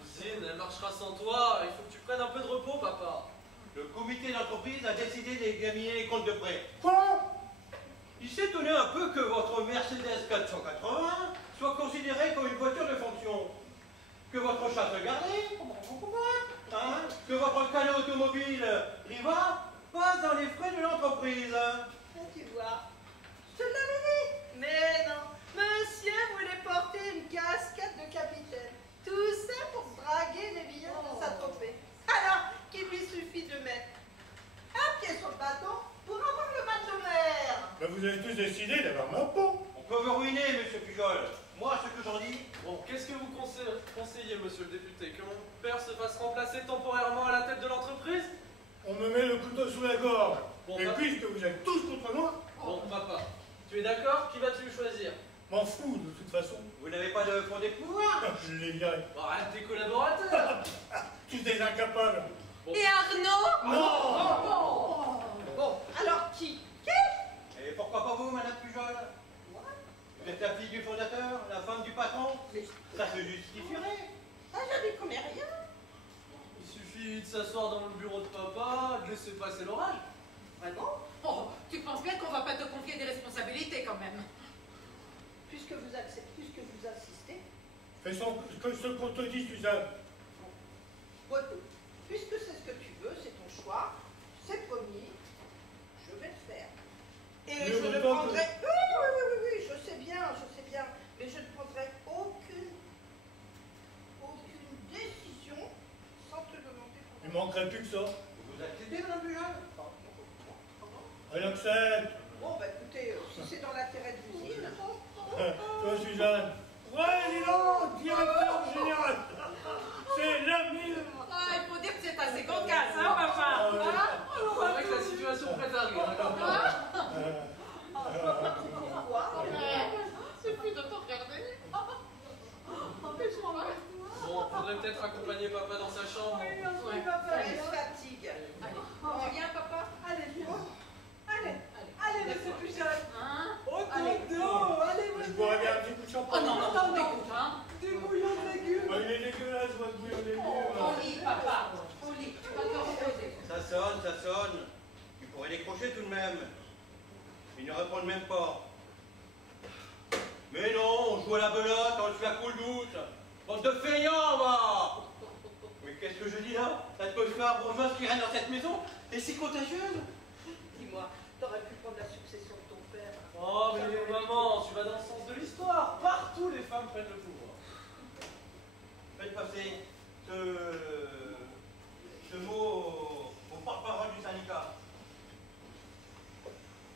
L'usine, elle marchera sans toi. Il faut que tu prennes un peu de repos, papa. Le comité d'entreprise a décidé d'examiner les comptes de prêt. Quoi? Il s'est étonné un peu que votre Mercedes 480 soit considérée comme une voiture de fonction. Que votre chasse gardée, hein, que votre canot automobile Riva passe dans les frais de l'entreprise. Ah, tu vois, je te l'avais dit. Mais non, monsieur voulait porter une casquette de capitaine. Tout ça pour draguer les billets de sa tropée. Alors qu'il lui suffit de mettre un pied sur le bateau pour avoir le mal de mer. Ben, vous avez tous décidé d'avoir ma peau. On peut vous ruiner, monsieur Pujol. Moi, ce que j'en dis, Bon, qu'est-ce que vous conseillez, monsieur le député? Que mon père se fasse remplacer temporairement à la tête de l'entreprise? On me met le couteau sous la gorge. Bon, Et bah- puisque vous êtes tous contre moi, Bon, papa, tu es d'accord? Qui vas-tu choisir? m'en fous de toute façon. vous n'avez pas de fondé de pouvoir. Je les viré. Bon, arrête tes collaborateurs. Tous des incapables. Et Arnaud? Non. Bon, alors qui? Et pourquoi pas vous, madame Pujol? Vous êtes la fille du fondateur, la femme du patron. Ça se justifierait. Ah, je n'y connais rien. Il suffit de s'asseoir dans le bureau de papa, de laisser passer l'orage. Vraiment? Oh, tu penses bien qu'on va pas te confier des responsabilités quand même. Puisque vous insistez. Fais ce qu'on te dit, Suzanne. Bon, écoute, puisque c'est ce que tu veux, c'est ton choix, c'est promis, je vais le faire. Et Mais je ne autant que- prendrai... Oui, je sais bien, mais je ne prendrai aucune décision sans te demander Il ton manquerait plus que ça. Vous acceptez, madame Pujol? Elle accepte. Bon, bah écoutez, si c'est dans l'intérêt de l'usine... Toi, Suzanne. Président, directeur général. C'est l'avenir. Ah, il faut dire que c'est assez cocasse, hein, papa? C'est vrai que la situation prête à rire, hein, quand même. Pourquoi? Suffit de te regarder. Bon, faudrait peut-être accompagner papa dans sa chambre. Elle se fatigue. Allez, on vient, papa? Allez, monsieur Pujol. Hein? Au Allez. condo, allez, Je monsieur. boirais bien un petit coup de Oh champagne. non, non, écoute, hein? Du bouillon de légumes. Il est dégueulasse, votre bouillon de légumes. Au lit, papa. Au lit, tu vas te reposer. Ça sonne. Il pourrait décrocher tout de même. Il ne répond même pas. Mais non, on joue à la belote, on se la coule douce. Bande de feignants, va. Mais qu'est-ce que je dis là? L'atmosphère bourgeoise qui règne dans cette maison est si contagieuse. Dis-moi, t'aurais pu prendre la succession de ton père. Oh, mais maman, tu vas dans le sens de l'histoire. Partout, les femmes prennent le pouvoir. Faites passer ce mot au porte-parole du syndicat.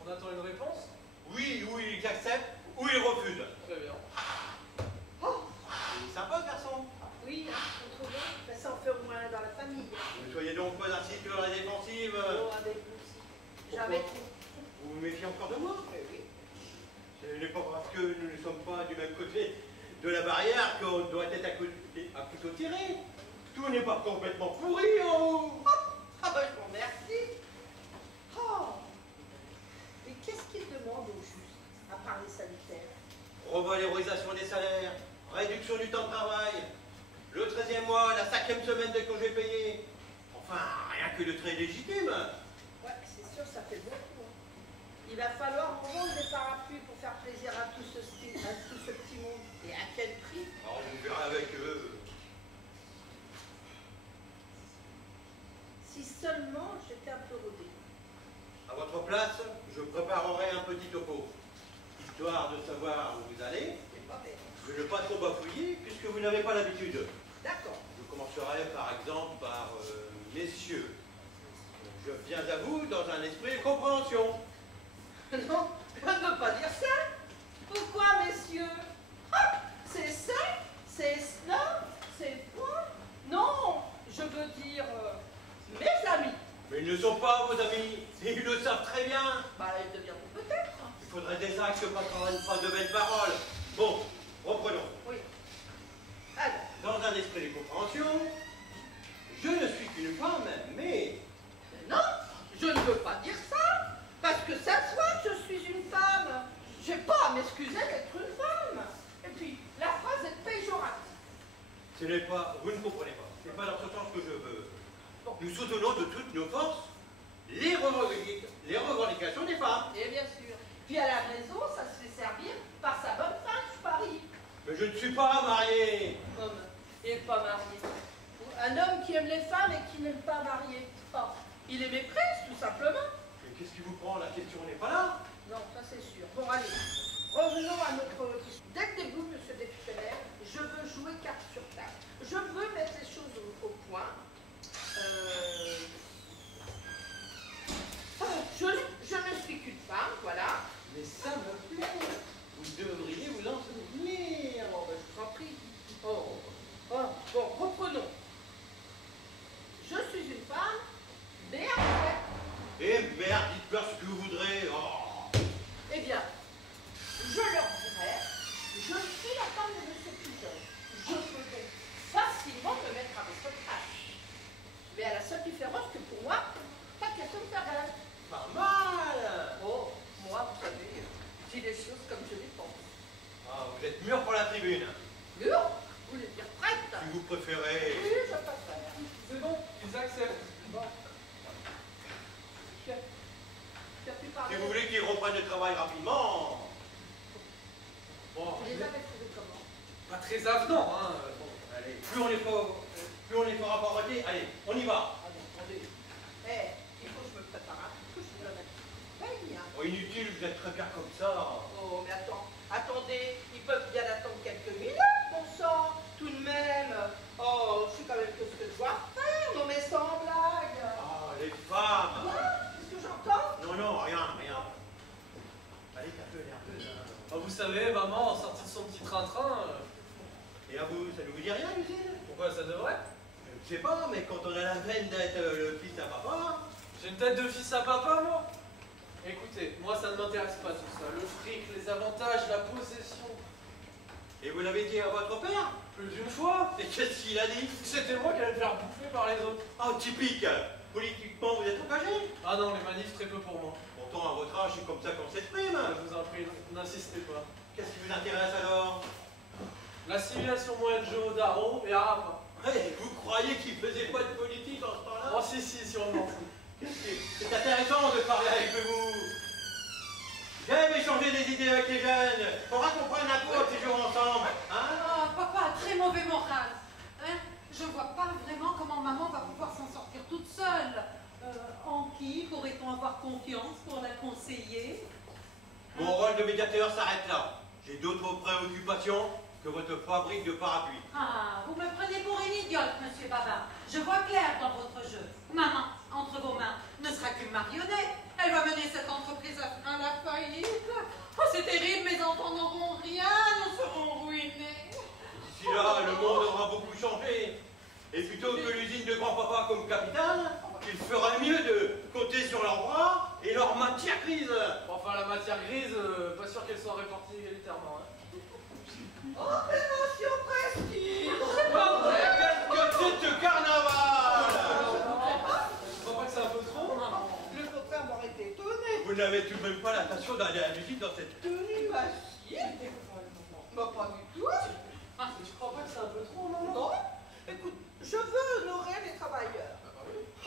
On attend une réponse? Oui, il accepte, ou il refuse. Très bien. Il est sympa ce garçon. Oui, on trouve bien. Ça en fait au moins dans la famille. Ne soyez donc pas ainsi sur la défensive. Oh, avec vous aussi. Jamais trop. Vous vous méfiez encore de moi? Oui. Ce n'est pas parce que nous ne sommes pas du même côté de la barrière qu'on doit être à couteau tiré. Tout n'est pas complètement pourri en haut. Ah ben je vous remercie. Oh. Et qu'est-ce qu'il demande au juste, à part les sanitaires? Revalorisation des salaires, réduction du temps de travail, le 13e mois, la 5e semaine de congés payés. Enfin, rien que de très légitime. Ouais, c'est sûr, ça fait beaucoup. Hein. Il va falloir vendre des parapluies pour faire plaisir à tout ce petit monde. Et à quel prix? Alors vous verrez avec eux. Si seulement j'étais un peu rodée. À votre place, je préparerai un petit topo, histoire de savoir où vous allez, C'est pas bête. de ne pas trop bafouiller, puisque vous n'avez pas l'habitude. D'accord. Je commencerai par exemple par messieurs. Je viens à vous dans un esprit de compréhension. Non, on ne peut pas dire ça. Pourquoi, messieurs? Ah, c'est ça? C'est cela? C'est quoi? Non, je veux dire mes amis. Mes Mais ils ne sont pas vos amis, et ils le savent très bien. Bah, ils deviendront peut-être. Il faudrait des actes, pas une phrase de belles paroles. Bon, reprenons. Oui. Alors, Dans un esprit de compréhension, je ne suis qu'une femme, mais... non, je ne veux pas dire ça, parce que ça se voit que je suis une femme. J'ai pas à m'excuser d'être une femme. Et puis, la phrase est péjorative. Ce n'est pas... Vous ne comprenez pas. Ce n'est pas dans ce sens que je veux. Nous soutenons de toutes nos forces les revendications des femmes. Et bien sûr. Puis à la maison, ça se fait servir par sa bonne femme, je parie. Mais je ne suis pas marié. Homme et pas marié. Un homme qui aime les femmes et qui n'aime pas marié. Oh, il les méprise, tout simplement. Mais qu'est-ce qui vous prend? La question n'est pas là. Non, ça c'est sûr. Bon, allez, revenons à notre... Dès le début, monsieur Député-Maire, je veux jouer carte sur table. Je veux mettre les choses au point. Je ne suis qu'une femme, voilà. Mais ça me plaît. Vous devriez vous en souvenir. Oh, ben, je vous en prie. Bon, reprenons. Je suis une femme, mais après... Eh merde, dites-leur ce que vous voudrez. Oh. Eh bien, je leur dirai, je suis la femme de monsieur Pujol. Je peux donc facilement me mettre à votre place. Mais à la seule différence que pour moi, pas question de faire grève. Pas mal. Oh, moi, vous savez, je dis les choses comme je les pense. Ah, vous êtes mûr pour la tribune. Mûr? Vous voulez dire prête? Si vous préférez. Oui, je préfère. C'est bon, ils acceptent. Bon. Tu as pu parler? Si vous voulez qu'ils reprennent le travail rapidement. Bon, Vous les avez trouvés comment? pas très avenant, hein. Bon. Allez, plus on les fera pas voter, allez, on y va. Attendez. Il faut que je me prépare un peu, je me mettre peigne. Oh, inutile, vous êtes très bien comme ça. Oh, mais attendez, ils peuvent bien attendre quelques minutes, bon sang, tout de même. Oh, je sais quand même que ce que je dois faire, non mais sans blague. Ah, les femmes. Quoi? Qu'est-ce que j'entends? Non, rien. Allez, t'as peu nerveuse. Hein. Bah, vous savez, maman, en sortie de son petit train-train, Et à vous, ça ne vous dit rien, Lucille? pourquoi ça devrait? Je sais pas, mais quand on a la veine d'être le fils à papa... J'ai une tête de fils à papa, moi. Écoutez, moi ça ne m'intéresse pas tout ça. Le fric, les avantages, la possession. Et vous l'avez dit à votre père? Plus d'une fois. Et qu'est-ce qu'il a dit? C'était moi qui allais me faire bouffer par les autres. Ah, typique. Politiquement, vous êtes engagé? Ah non, les manifs, très peu pour moi. Pourtant, à votre âge, c'est comme ça qu'on s'exprime. Je vous en prie, n'insistez pas. Qu'est-ce qui vous intéresse alors? L'assimilation moyenne Joe Darrow et arabe. Hey, vous croyez qu'il faisait pas de politique en ce temps-là? Oh si, sûrement. C'est intéressant de parler avec vous. J'aime échanger des idées avec les jeunes. Faudra qu'on prenne un coup ces jours ensemble. Hein? Ah, papa a très mauvais moral. Hein? Je vois pas vraiment comment maman va pouvoir s'en sortir toute seule. En qui pourrait-on avoir confiance pour la conseiller? Mon rôle de médiateur s'arrête là. J'ai d'autres préoccupations que votre fabrique de parapluies. Ah, vous me prenez pour une idiote, monsieur Baba. Je vois clair dans votre jeu. Maman, entre vos mains, ne sera qu'une marionnette. Elle va mener cette entreprise à la faillite. Oh, c'est terrible, mes enfants n'auront rien, nous serons ruinés. D'ici là, le monde aura beaucoup changé. Et plutôt que l'usine de grand-papa comme capitaine, il ferait mieux de compter sur leurs bras et leur matière grise. Enfin, la matière grise, pas sûr qu'elle soit répartie égalitairement. Hein. Opération prestige. C'est pas vrai. Qu'est-ce que c'est ce carnaval? Tu crois pas que c'est un peu trop? Le contraire m'aurait été étonné. Vous n'avez tout de même pas l'intention d'aller à la musique dans cette... Tenue, ma fille. Bah, pas du tout. Tu crois pas que c'est un peu trop, maman? Non. Écoute, je veux honorer les travailleurs.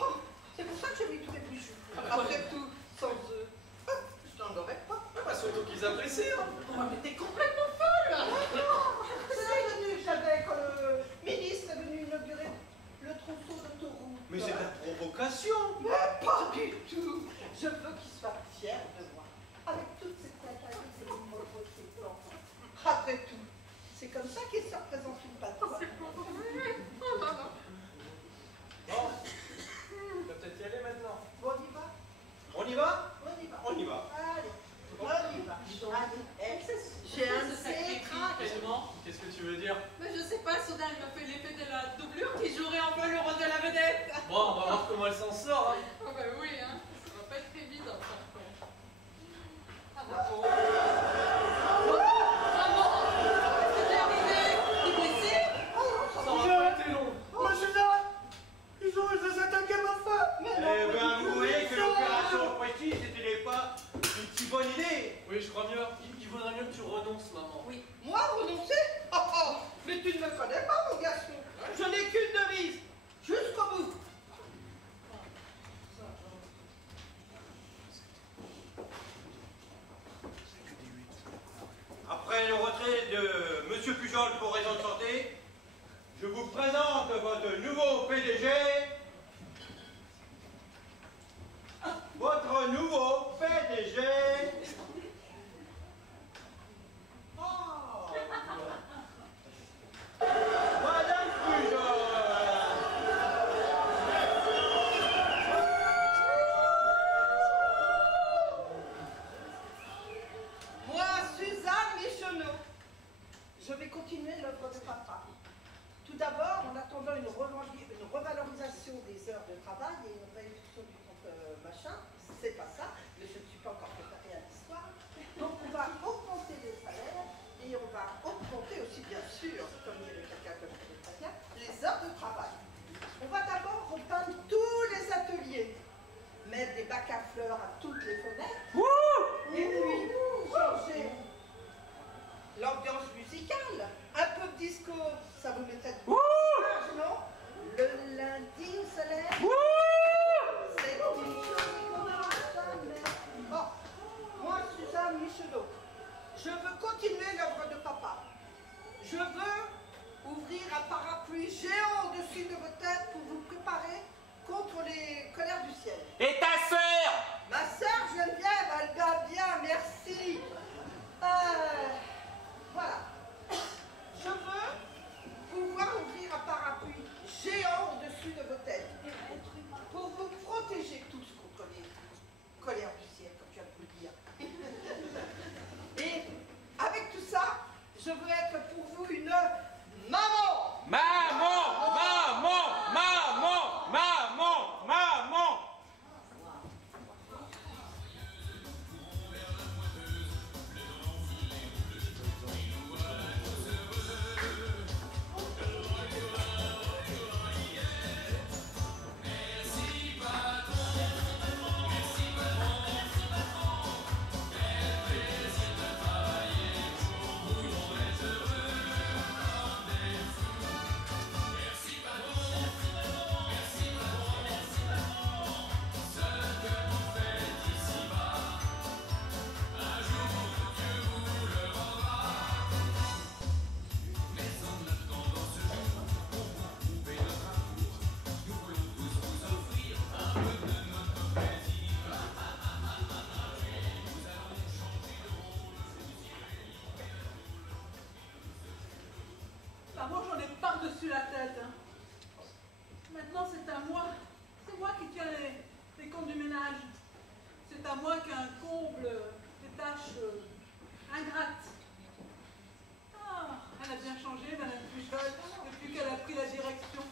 Oh, c'est pour ça que j'ai mis tous les bijoux. Après tout, sans eux, je n'en aurais pas. Bah, surtout qu'ils apprécient. Hein. Oh, mais t'es complètement folle. C'est venu, j'avais, quand le ministre est venu inaugurer le trousseau d'autoroute. Mais c'est la provocation. Mais pas du tout. Je veux qu'ils soient fiers de moi. Avec toutes ces placards et ces mots et ces plans. Après tout, c'est comme ça qu'ils se représentent une patronne. Bon, on va peut-être y aller maintenant. Bon, on y va. On y va? On y va. On y va. Allez, on y va. Allez, j'ai un sacré crack. Qu'est-ce que tu veux dire? Mais je sais pas, soudain elle me fait l'effet de la doublure qui jouerait un peu le rôle de la vedette. Bon, on va voir comment elle s'en sort. Hein. Oh ben oui, hein, ça va pas être évident par contre. Ah bon. Maman, qu'est-ce qui est arrivé? T'es blessé? Ça va pas été long. Oh, Suzanne! Ils ont attaqué ma femme! Eh ben, vous voyez que l'opération précise, c'était pas une si bonne idée. Oui, je crois mieux. Il vaudrait mieux que tu renonces, maman. Oui. Moi, renoncer? Oh, oh, mais tu ne me connais pas, mon garçon. Je n'ai qu'une devise. Jusqu'au bout. Après le retrait de Monsieur Pujol pour raison de santé, je vous présente votre nouveau PDG. Votre nouveau PDG. Oh. Madame Pujol. Moi, Suzanne Michonneau, je vais continuer l'œuvre de papa. Tout d'abord, en attendant une revalorisation des heures de travail et une réduction du compte machin, c'est pas ça, mais je ne suis pas encore préparée à l'histoire. Donc on va augmenter les salaires et on va augmenter aussi, bien sûr, comme dirait quelqu'un que je connais très bien, les heures de travail. On va d'abord repeindre tous les ateliers, mettre des bacs à fleurs à toutes les fenêtres, et puis changer l'ambiance musicale. Un peu de disco, ça vous mettrait de courage, non? Le lundi au soleil. C'est une chose qu'on a jamais. Bon, moi, Suzanne Michonneau, je veux continuer l'œuvre de papa. Je veux ouvrir un parapluie géant au-dessus de vos têtes pour vous préparer contre les colères du ciel. Et ta sœur? Ma sœur Geneviève, elle va bien, merci. Voilà. Je veux pouvoir ouvrir un parapluie géant au-dessus de vos têtes pour vous protéger tous contre les colères du ciel, comme tu viens de vous le dire. Et avec tout ça, je veux être pour vous une maman. Maman! Maman! Maman! Maman! Maman! Bah, moi, j'en ai par-dessus la tête. Hein. Maintenant, c'est à moi. C'est moi qui tiens les comptes du ménage. C'est à moi qu'un comble des tâches ingrates. Ah, elle a bien changé, Madame Pujol, depuis qu'elle a pris la direction.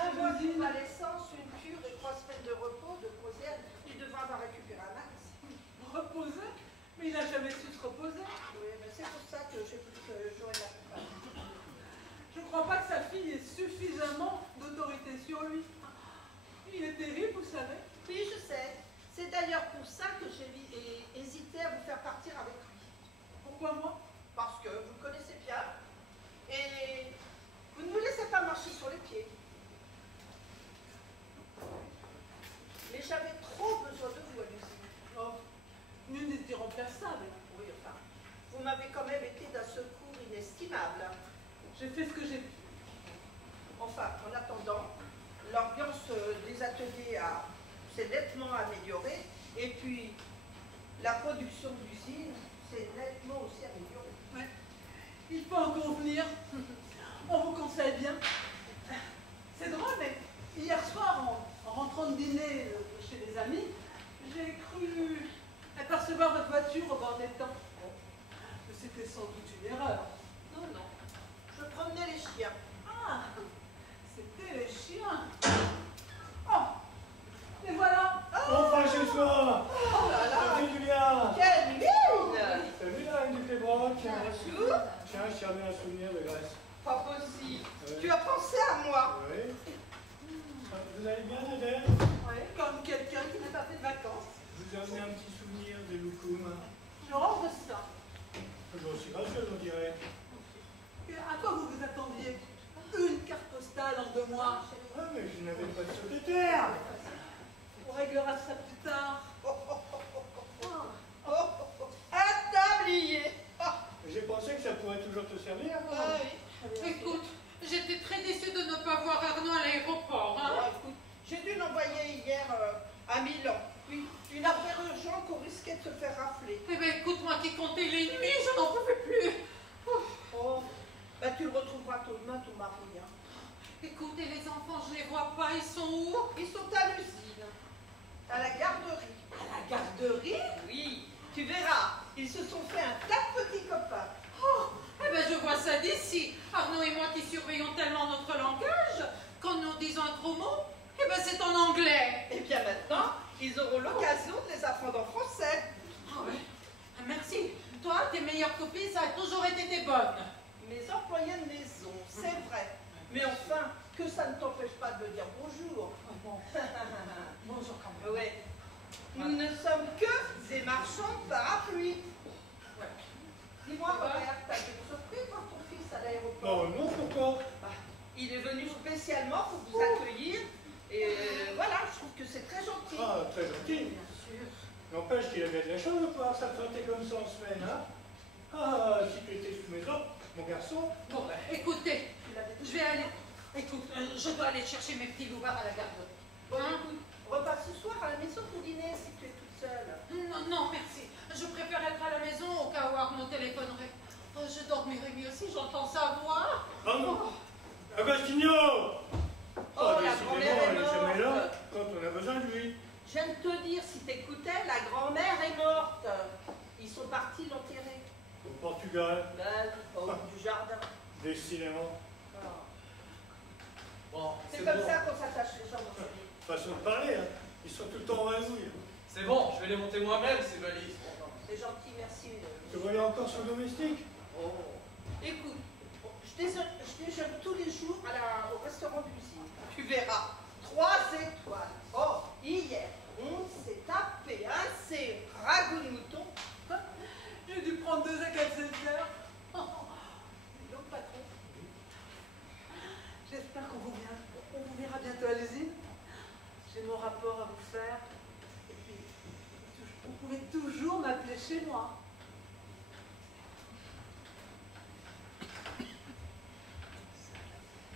Un mois de convalescence, une cure et 3 semaines de repos, de Prosienne, il devra avoir récupéré un max. Reposer? Mais il n'a jamais su se reposer. Oui, mais c'est pour ça que j'ai voulu que j'aurais la coupable. Je ne crois pas que sa fille ait suffisamment d'autorité sur lui. Il est terrible, vous savez. Oui, je sais. C'est d'ailleurs pour ça que j'ai hésité à vous faire partir avec lui. Pourquoi moi? Parce que vous le connaissez bien et vous ne vous laissez pas marcher sur les pieds. Mais j'avais trop besoin de vous à l'usine. Oh, nul n'est irremplaçable. Oui, enfin, vous m'avez quand même été d'un secours inestimable. J'ai fait ce que j'ai pu. Enfin, en attendant, l'ambiance des ateliers s'est nettement améliorée et puis la production de l'usine s'est nettement aussi améliorée. Ouais. Il faut en convenir. On vous conseille bien. C'est drôle, mais hier soir, en rentrant de dîner chez des amis, j'ai cru apercevoir votre voiture au bord des temps. Mais c'était sans doute une erreur. Non, non. Je promenais les chiens. Ah, c'était les chiens. Oh, et voilà, Bonsoir. Oh là là. Salut Julia. Quelle mine. Salut la reine du Pébroc. Bonjour. Tiens, je t'ai ramené un souvenir de Grèce. Pas possible. Ouais. Tu as pensé à moi. Oui. Vous allez bien, Adèle? Oui, comme quelqu'un qui n'a pas fait de vacances. Je vous ai amené un petit souvenir de Loukoum. Genre de ça. J'en suis gracieux, on dirait. Et à quoi vous vous attendiez? Une carte postale en 2 mois. Ah, mais je n'avais pas de secrétaire. On réglera ça plus tard. Un tablier. J'ai pensé que ça pourrait toujours te servir. Ah oui. Écoute, j'étais très déçue de ne pas voir Arnaud à l'aéroport. Hein. Bon, écoute, j'ai dû l'envoyer hier à Milan. Oui, une affaire urgente qu'on risquait de se faire rafler. Eh bien, écoute, moi qui comptais les nuits, je n'en pouvais plus. Oh, bah tu le retrouveras tôt demain, ton mari. Hein. Écoute, et les enfants, je les vois pas, ils sont où? Ils sont à l'usine, à la garderie. À la garderie? Oui, tu verras, ils se sont fait un tas de petits copains. Oh, eh ben, je vois ça d'ici. Arnaud et moi qui surveillons tellement notre langage, quand nous disons un gros mot, eh ben, c'est en anglais. Et bien maintenant, ils auront l'occasion de les apprendre en français. Ah ouais. Merci. Toi, tes meilleures copines, ça a toujours été tes bonnes. Mes employés de maison, c'est vrai. Mais enfin, que ça ne t'empêche pas de me dire bonjour. Bon. Bonjour quand même. Ouais. Nous ne sommes que des marchands de parapluies. Ouais. Dis-moi, Robert, t'as été surpris par ton fils à l'aéroport? Non, non, pourquoi? Il est venu spécialement pour vous accueillir. Et voilà, je trouve que c'est très gentil. Ah, très gentil. Bien sûr. N'empêche qu'il avait de la chance de pouvoir s'absenter comme ça en semaine, hein? Ah, si tu étais sous mes ordres, mon garçon. Bon, écoutez, je vais aller. Écoute, je dois aller chercher mes petits loupards à la garderie. Bon, Hein? écoute, repars ce soir à la maison pour dîner si tu es toute seule. Non, non, merci. Je préfère être à la maison au cas où Arnaud téléphonerait. Oh, je dormirai mieux si j'entends sa voix. Ah non! Agostinho! Oh, la décidément, grand-mère est elle est jamais là morte. quand on a besoin de lui. Je viens de te dire, si t'écoutais, la grand-mère est morte. Ils sont partis l'enterrer. Au Portugal, Là, au bout du jardin. décidément. Ah. Bon, C'est comme bon. ça qu'on s'attache les gens, mon chéri. Façon de parler, hein. Ils sont tout le temps en réouille. C'est bon, je vais les monter moi-même, ces valises. C'est gentil, merci. Tu voyais encore son domestique? Oh. Écoute, je déjeune tous les jours au restaurant d'usine. Tu verras, 3 étoiles. Oh, hier, on s'est tapé un c'est ragoût de mouton. J'ai dû prendre 2 sacs à 16 heures. Dis donc, patron. J'espère qu'on vous verra bientôt à l'usine. J'ai mon rapport à vous faire. Et puis, vous pouvez toujours m'appeler chez moi.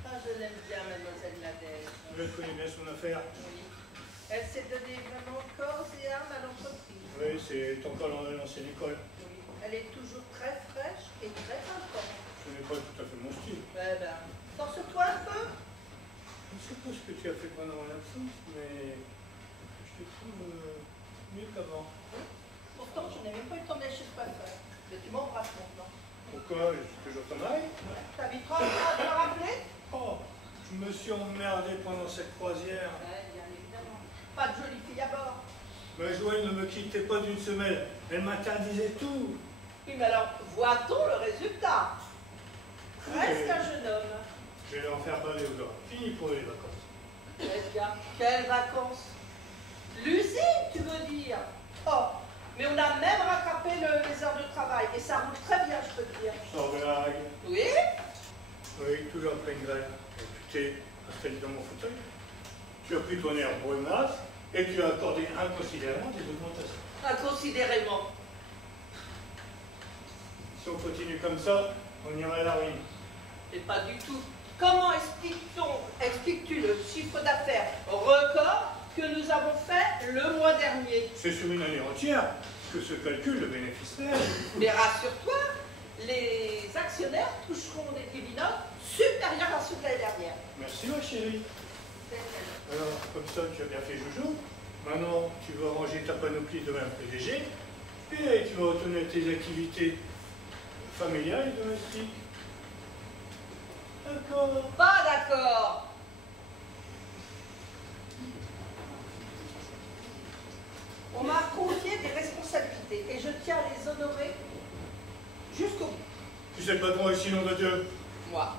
Ah, je l'aime bien, mademoiselle Nadège. Je connais bien son affaire. Oui. Elle s'est donnée vraiment corps et âme à l'entreprise. Oui, c'est encore dans l'ancienne école. Oui. Elle est toujours très fraîche et très intense. Ce n'est pas tout à fait mon style. Ben, force-toi un peu. Je ne sais pas ce que tu as fait pendant mon absence, mais je te trouve mieux qu'avant. Pourtant, je n'ai même pas eu le temps d'aller chez le coiffeur. Mais tu m'embrasses maintenant. Pourquoi? Je suis toujours ton mari. T'habiteras à te rappeler? Oh, je me suis emmerdé pendant cette croisière. Bien évidemment. Pas de jolie fille à bord. Ma Joël ne me quittait pas d'une semelle. Elle m'interdisait tout. Oui, mais alors, voit-on le résultat? Reste Oui. un jeune homme. Je vais en faire baver aux autres. Fini pour les vacances. Edgar, quelles vacances? L'usine, tu veux dire? Oh, mais on a même rattrapé les heures de travail. Et ça roule très bien, je peux te dire. Sans blague. Oui? Oui, toujours plein de grève. Et tu t'es installé dans mon fauteuil. Tu as pris ton air brunasse et tu as accordé inconsidérément des augmentations. Inconsidérément. Si on continue comme ça, on ira à la ruine. Et pas du tout. Comment expliques-tu le chiffre d'affaires record que nous avons fait le mois dernier? C'est sur une année entière que se calcule le bénéfice réel. Mais rassure-toi, les actionnaires toucheront des dividendes supérieurs à ceux de l'année dernière. Merci ma chérie. Alors, comme ça, tu as bien fait joujou. Maintenant, tu vas ranger ta panoplie de même PDG et tu vas retourner à tes activités familiales et domestiques. D'accord. Pas d'accord. On m'a confié des responsabilités et je tiens à les honorer jusqu'au bout. Tu sais le patron ici, nom de Dieu? Moi.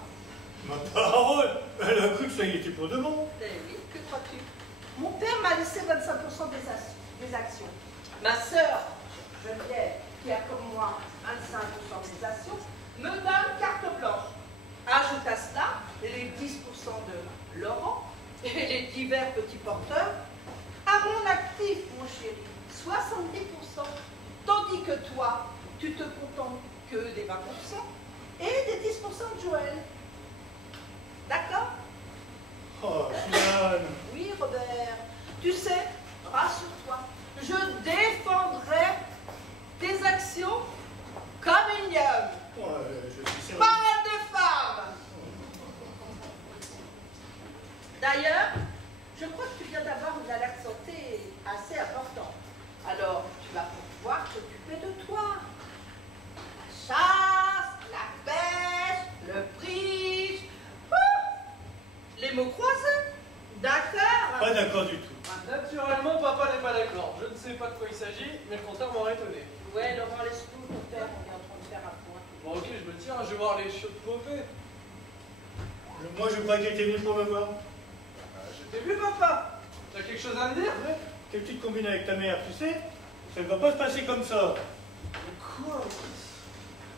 Ma parole! Elle a cru que ça y était pour de bon. Eh oui, que crois-tu? Mon père m'a laissé 25% des actions. Ma sœur, Geneviève, qui a comme moi 25% des actions, me donne carte blanche. Ajoute à cela les 10% de Laurent et les divers petits porteurs. À mon actif, mon chéri, 70%. Tandis que toi, tu te contentes que des 20% et des 10% de Joël. D'accord? Oh, Suzanne! Oui, Robert. Tu sais, rassure-toi, je défendrai tes actions comme une lionne. Je suis sérieux. Parole de femme. D'ailleurs, je crois que tu viens d'avoir une alerte santé assez importante. Alors, tu vas pouvoir t'occuper de toi. La chasse, la pêche, le bridge, les mots croisés. D'accord? Pas d'accord du tout. Naturellement, papa n'est pas d'accord. Je ne sais pas de quoi il s'agit, mais le contraire m'aurait étonné. Ouais, Laurent, laisse-nous ton père, on est en train de faire un point. Bon, ok, je me tiens, je vais voir les chiottes popées. Moi, je crois qu'il était venu pour me voir. Je t'ai vu, papa. T'as quelque chose à me dire? Ouais. Quelle petite combine avec ta mère, tu sais? Ça ne va pas se passer comme ça. Quoi?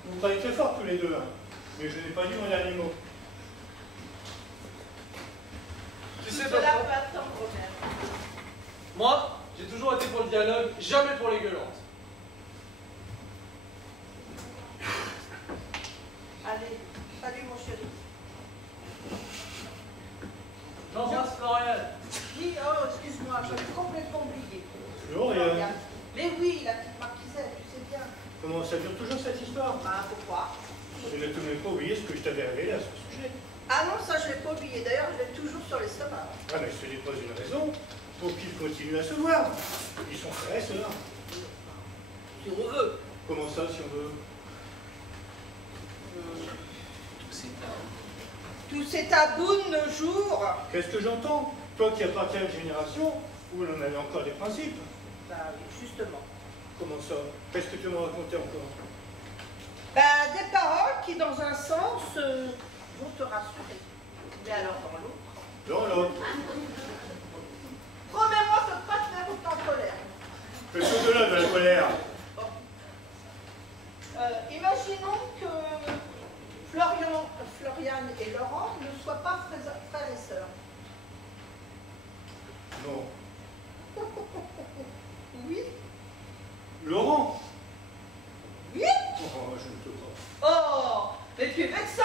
Vous travaillez très fort tous les deux, hein. Mais je n'ai pas dit mon dernier mot. Tu sais, Cela papa, peut attendre, Robert. moi, j'ai toujours été pour le dialogue, jamais pour les gueulantes. Allez, salut mon chéri. J'embrasse Florian. Oui, oh, excuse-moi, j'avais complètement oublié. Florian. Mais oui, la petite marquisette, tu sais bien. Comment ça dure toujours cette histoire? Ah, pourquoi? Je n'ai tout de même pas oublié ce que je t'avais révélé à ce sujet. Ah non, ça je l'ai pas oublié. D'ailleurs, je l'ai toujours sur l'estomac. Ah, mais ce n'est pas une raison pour qu'ils continuent à se voir. Ils sont frères et sœurs. Si on veut. Comment ça, si on veut? Tout c'est tabou de nos jours. Qu'est-ce que j'entends? Toi qui appartiens à une génération où l'on avait encore des principes. Bah oui, justement. Comment ça? Qu'est-ce que tu m'as raconté encore? Bah, des paroles qui, dans un sens, vont te rassurer. Mais alors, dans l'autre. Dans l'autre. Promets-moi de ne pas te faire autant en colère. Fais au-delà de la colère. Imaginons que Florian et Laurent ne soient pas frères et sœurs. Non. Oui? Laurent? Oui? Oh, je ne te crois. Oh! Mais tu es vexant!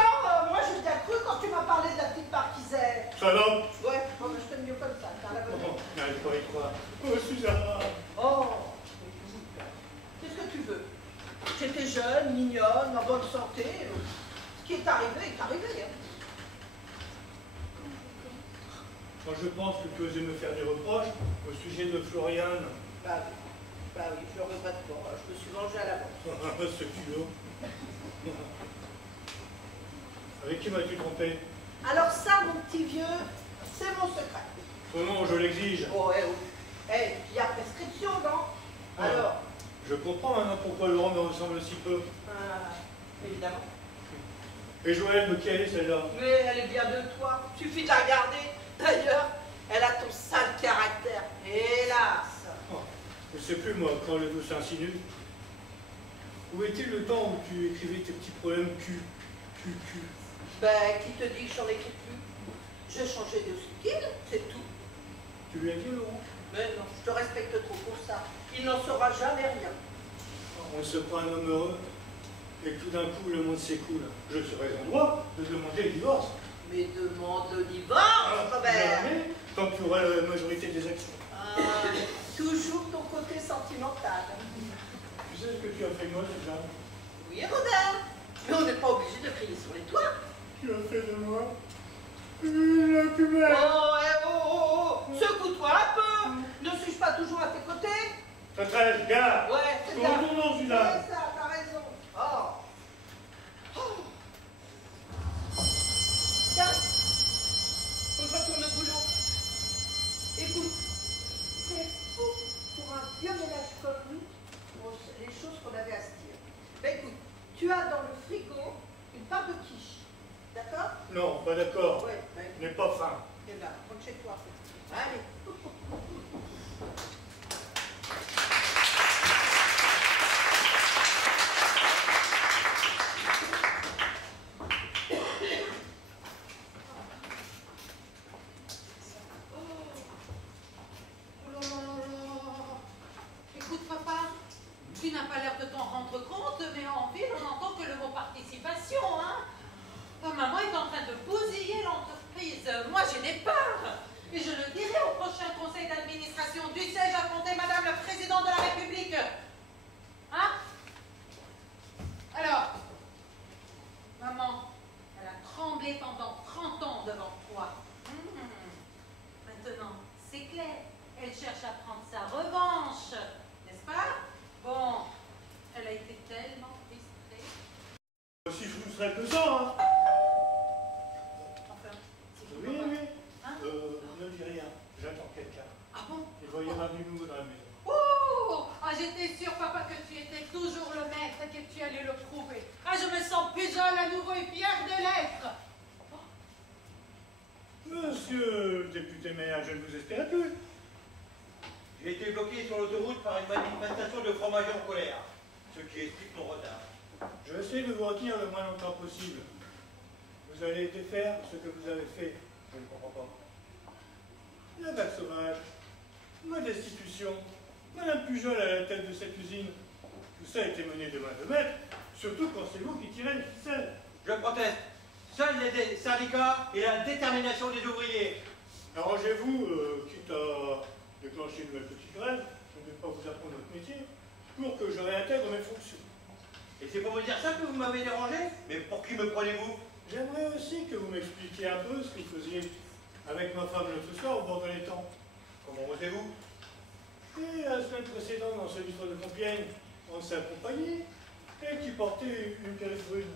Moi, j'ai bien cru quand tu m'as parlé de la petite marquisette. Salope! Ouais, bon, mais je t'aime mieux comme ça, t'as la bonne. Oh, n'allez pas y croire. Oh, Suzanne! Oh! Qu'est-ce que tu veux? J'étais jeune, mignonne, en bonne santé. Ce qui est arrivé est arrivé. Hein. Quand je pense que tu osais me faire des reproches au sujet de Florian. Bah oui, je le regrette pas. Je me suis vengée à l'avance. Ce culot. Avec qui m'as-tu trompé? Alors ça, mon petit vieux, c'est mon secret. Ton nom, je l'exige. Oh, il y a prescription, non? Ah. Alors? Je comprends maintenant pourquoi Laurent me ressemble si peu. Évidemment. Et Joël, de qui elle est celle-là? Mais elle est bien de toi. Suffit de la regarder. D'ailleurs, elle a ton sale caractère. Hélas. Oh, je ne sais plus, moi, quand le dos s'insinue. Où est-il le temps où tu écrivais tes petits problèmes cul? Ben, qui te dit que j'en écris plus? J'ai changé de style, c'est tout. Tu lui as dit, Laurent? Mais non, je te respecte trop pour ça. Il n'en saura jamais rien. On se prend un homme heureux, et tout d'un coup, le monde s'écoule. Je serais en droit de demander le divorce. Mais demande le divorce, Robert. Jamais, tant que tu auras la majorité des actions. Toujours ton côté sentimental. Tu sais ce que tu as fait de moi, Suzanne? Oui, Robert. Mais on n'est pas obligé de crier sur les toits. Tu as fait de moi la plus belle. Oh, secoue-toi un peu. Ne suis-je pas toujours à tes côtés? Très gars. Ouais, c'est ça. Retournons, Suzanne. C'est ça, t'as raison. Tiens, faut que je retourne au boulot. Écoute, c'est fou pour un vieux ménage tu as dans le frigo une part de quiche. D'accord? Non, pas d'accord. Ouais, Je n'ai pas faim. eh ben, rentre chez toi. Allez. Écoute, papa, tu n'as pas l'air de t'en rendre compte, mais en ville, on n'entend que le mot participation, hein. Maman est en train de bousiller l'entreprise. Moi, je n'ai peur. Et je le dirai au prochain conseil d'administration. Dussé-je affronter Madame la Présidente de la République? Hein? Alors, maman, elle a tremblé pendant 30 ans devant toi. Maintenant, c'est clair. Elle cherche à prendre sa revanche, n'est-ce pas? Bon, elle a été tellement frustrée. Si je vous serais que ça, hein. Enfin, si je Oui, peux pas. oui. Hein? Ne dis rien. J'attends quelqu'un. Ah bon? Il va y avoir du nouveau dans la maison. Oh! Ah, j'étais sûre, papa, que tu étais toujours le maître et que tu allais le prouver. Ah, je me sens Pujol à nouveau et fière de l'être. Monsieur le député maire, je ne vous espérais plus. J'ai été bloqué sur l'autoroute par une manifestation de fromage en colère, ce qui explique mon retard. Je vais essayer de vous retenir le moins longtemps possible. Vous avez été faire ce que vous avez fait. Je ne comprends pas. La vague sauvage, ma destitution, Madame Pujol à la tête de cette usine. Tout ça a été mené de main de maître, surtout quand c'est vous qui tirez les ficelles. Je proteste. Seuls les syndicats et la détermination des ouvriers. Arrangez-vous, quitte à déclencher une nouvelle petite grève, je ne vais pas vous apprendre votre métier, pour que je réintègre mes fonctions. Et c'est pour vous dire ça que vous m'avez dérangé? Mais pour qui me prenez-vous? J'aimerais aussi que vous m'expliquiez un peu ce que vous faisiez avec ma femme l'autre soir au bord de l'étang. Comment osez-vous? Et la semaine précédente, dans ce livre de Compiègne, on s'est accompagné et qui portait une perruque brune.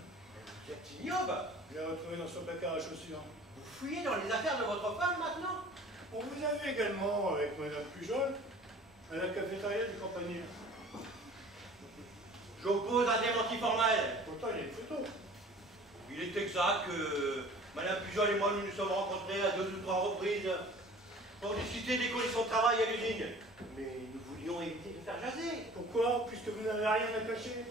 Vous êtes ignoble. Je l'ai retrouvé dans son placard à chaussures. Vous fouillez dans les affaires de votre femme maintenant? On vous avait également, avec Madame Pujol, à la cafétéria du Campanile. J'oppose un démenti formel. Pourtant, il y a une photo. Il est exact que Madame Pujol et moi nous nous sommes rencontrés à 2 ou 3 reprises pour discuter des conditions de travail à l'usine. Mais nous voulions éviter de faire jaser. Pourquoi? Puisque vous n'avez rien à cacher.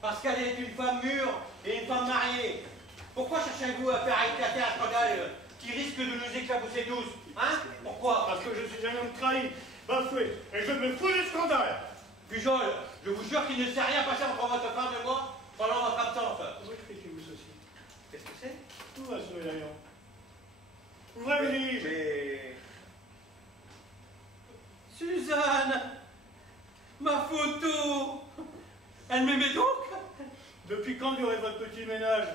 Parce qu'elle est une femme mûre et une femme mariée. Pourquoi cherchez-vous à faire éclater un scandale qui risque de nous éclabousser tous? Hein? Pourquoi? Parce que je suis un homme trahi, bafoué, et je me fous des scandales. Pujol, je vous jure qu'il ne s'est rien passé entre votre femme et moi pendant votre absence. Comment expliquez-vous ceci? Qu'est-ce que c'est? Où va ce médaillon? Ouvrez le livre. Mais... Suzanne, ma photo, elle m'aimait donc? Depuis quand durait votre petit ménage?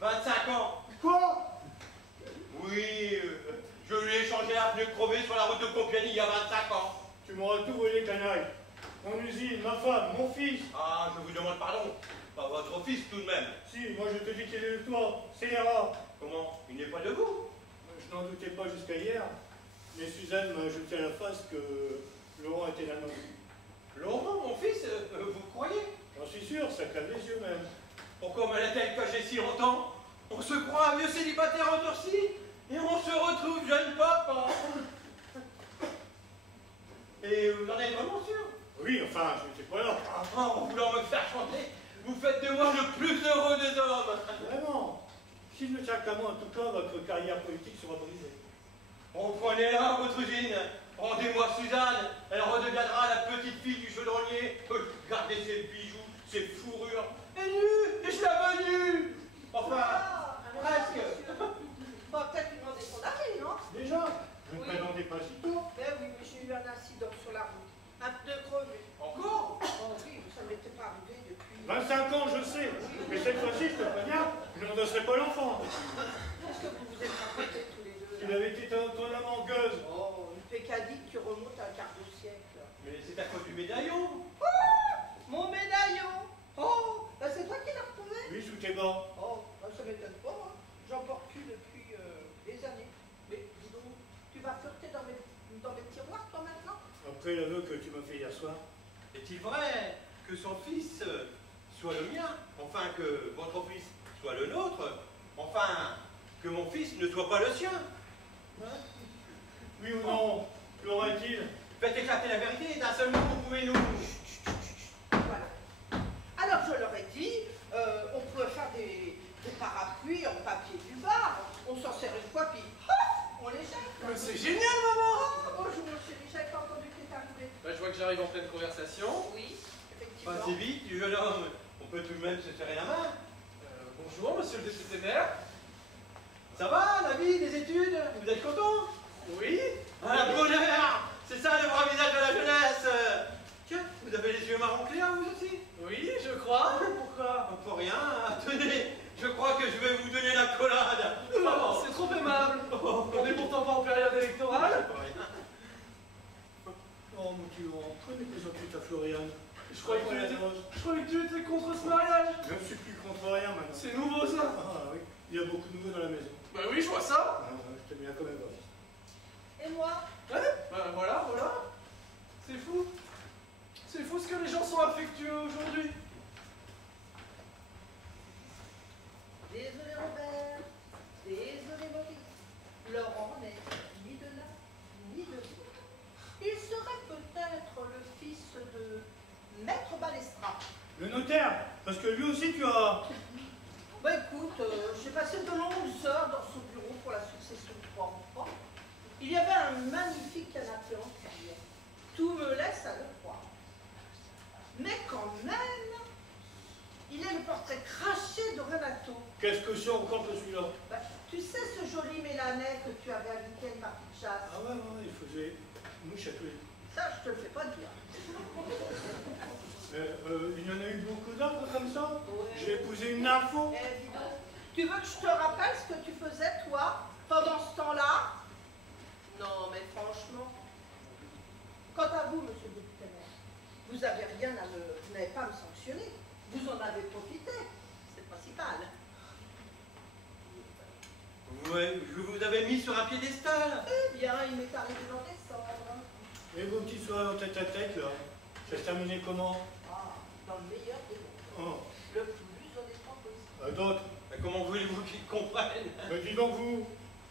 25 ans. Quoi? Oui, je lui ai changé un pneu crevé sur la route de Compiègne il y a 25 ans. Tu m'auras tout volé, canaille. Mon usine, ma femme, mon fils. Ah, je vous demande pardon. Pas votre fils tout de même. Si, moi je te dis qu'il est de toi, c'est Léra. Comment? Il n'est pas de vous? Je n'en doutais pas jusqu'à hier, mais Suzanne m'a jeté à la face que Laurent était la nôtre. Laurent, mon fils, vous croyez? J'en suis sûr, ça clave les yeux même. Pourquoi me l'a-t-elle caché si longtemps? On se croit un vieux célibataire endurci et on se retrouve jeune papa. Et vous en êtes vraiment sûr? Oui, enfin, je n'étais pas là. Enfin, en voulant me faire chanter, vous faites de moi le plus heureux des hommes. Vraiment. S'il ne tient qu'à moi, en tout cas, votre carrière politique sera brisée. Reprenez-la, votre usine. Rendez-moi Suzanne. Elle redeviendra la petite fille du chaudronnier. Gardez ses bijoux, ses fourrures. Et nue, et je la veux nue. Enfin, presque. On va peut-être lui demander son avis, non? Déjà, je ne Oui. prétendais pas si tôt. Ben oui, mais j'ai eu un incident sur la route. Un pneu crevé. Encore? Oh oui, ça ne m'était pas arrivé depuis... 25 ans, je sais. Mais cette fois-ci, je te préviens, je n'endosserai pas l'enfant. Qu'est-ce que vous vous êtes racontés tous les deux? Il là? avait été étonnamment gueuse. Oh, une pécadique qui remonte à un quart de siècle. Mais c'est à cause du médaillon. Mon médaillon! Oh, ben c'est toi qui l'as retrouvé? Oui, sous tes bas. Oh, ben ça m'étonne pas, hein. J'en porte plus depuis des années. Mais dis donc, tu vas flirter dans mes tiroirs, toi, maintenant? Après l'aveu que tu m'as fait hier soir. Est-il vrai que son fils soit le mien, enfin que votre fils soit le nôtre, enfin que mon fils ne soit pas le sien. Oui ou non? Qu'aurait-il? Faites éclater la vérité, d'un seul mot, vous pouvez nous... Voilà. Alors je leur ai dit, on pouvait faire des parapluies en papier du bar. On s'en sert une fois, puis hop, on les jette. Mais c'est génial, maman! Bonjour mon chéri, j'avais pas entendu que t'es arrivé. Bah, je vois que j'arrive en pleine conversation. Oui, effectivement. Passez vite, du jeune homme, on peut tout de même se serrer la main. Bonjour, monsieur le député maire. Ça va, la vie, les études? Vous êtes content? Oui? Ah, bonheur! C'est ça le vrai visage de la jeunesse! Tiens, vous avez les yeux marron clair, vous aussi? Oui, je crois. Pourquoi? Pour rien, tenez, je crois que je vais vous donner la collade. Oh, c'est trop aimable. On est pourtant pas en période électorale. Oh mon Dieu, prenez plus à Florian. Je croyais que tu étais contre ce mariage. Je ne suis plus contre rien maintenant. C'est nouveau ça. Ah oui, il y a beaucoup de nouveaux dans la maison. Bah oui, je vois ça. Ah, je t'aime bien quand même. Et moi? Ouais, bah voilà. C'est fou. C'est fou ce que les gens sont affectueux aujourd'hui. Désolé Robert, désolé Maurice. Laurent n'est ni de là, ni de là. Il serait peut-être le fils de Maître Balestra. Le notaire, parce que lui aussi tu as... Bah écoute, j'ai passé de longues heures dans son bureau pour la succession de 3 enfants. Il y avait un magnifique canapé en cuir. Tout me laisse à le croire. Mais quand même, il est le portrait craché de Renato. Qu'est-ce que c'est encore que celui-là? Bah, tu sais ce joli Mélanais que tu avais invité à une partie de chasse? Ah ouais, il faisait mouche à tous les... Ça, je te le fais pas dire. Il y en a eu beaucoup d'autres comme ça? Ouais. J'ai épousé une info. Eh, dis donc, tu veux que je te rappelle ce que tu faisais, toi, pendant ce temps-là? Non, mais franchement. Quant à vous, monsieur le député maire, vous n'avez rien à me... Vous n'avez pas à me sanctionner. Vous en avez profité. C'est le principal. Ouais, je vous avais mis sur un piédestal. Eh bien, il m'est arrivé d'en descendre. Et vos petites soirées en tête à tête, là, ça se terminait comment? Ah, dans le meilleur des mondes. Oh. Le plus honnêtement possible. D'autres? Mais comment voulez-vous qu'ils comprennent? Mais dis donc vous.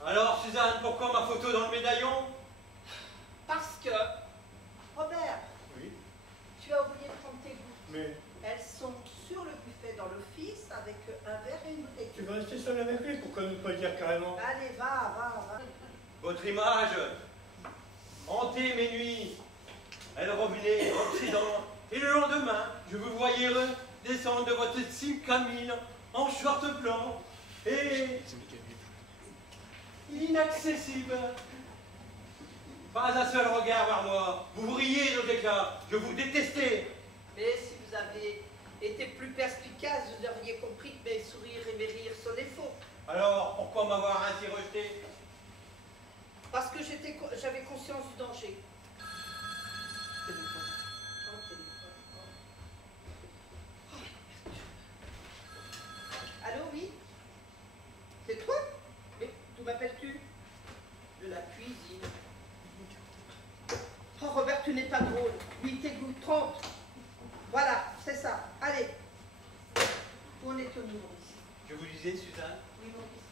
Alors, Suzanne, pourquoi ma photo dans le médaillon? Parce que, Robert, Oui, tu as oublié de prendre tes gouttes. mais Elles sont sur le buffet dans l'office avec un verre et une bouteille. tu vas rester seul avec lui, pourquoi ne pas le dire carrément? Allez, va. Votre image hantait mes nuits. Elle revenait Occident. Et le lendemain, je vous voyais descendre de votre cime Camille en short blanc et inaccessible. Pas un seul regard vers moi. Vous riez aux éclats. Je vous détestais. Mais si vous avez été plus perspicace, vous auriez compris que mes sourires et mes rires sonnaient faux. Alors, pourquoi m'avoir ainsi rejeté? Parce que j'avais conscience du danger. Téléphone. Allô, oui? C'est toi? Mais d'où m'appelles-tu? De la cuisine. Oh, Robert, tu n'es pas drôle. Oui, tes goûts, 30. Voilà, c'est ça. Allez. Où en est-on, Maurice? Je vous disais, Suzanne, Oui, Maurice.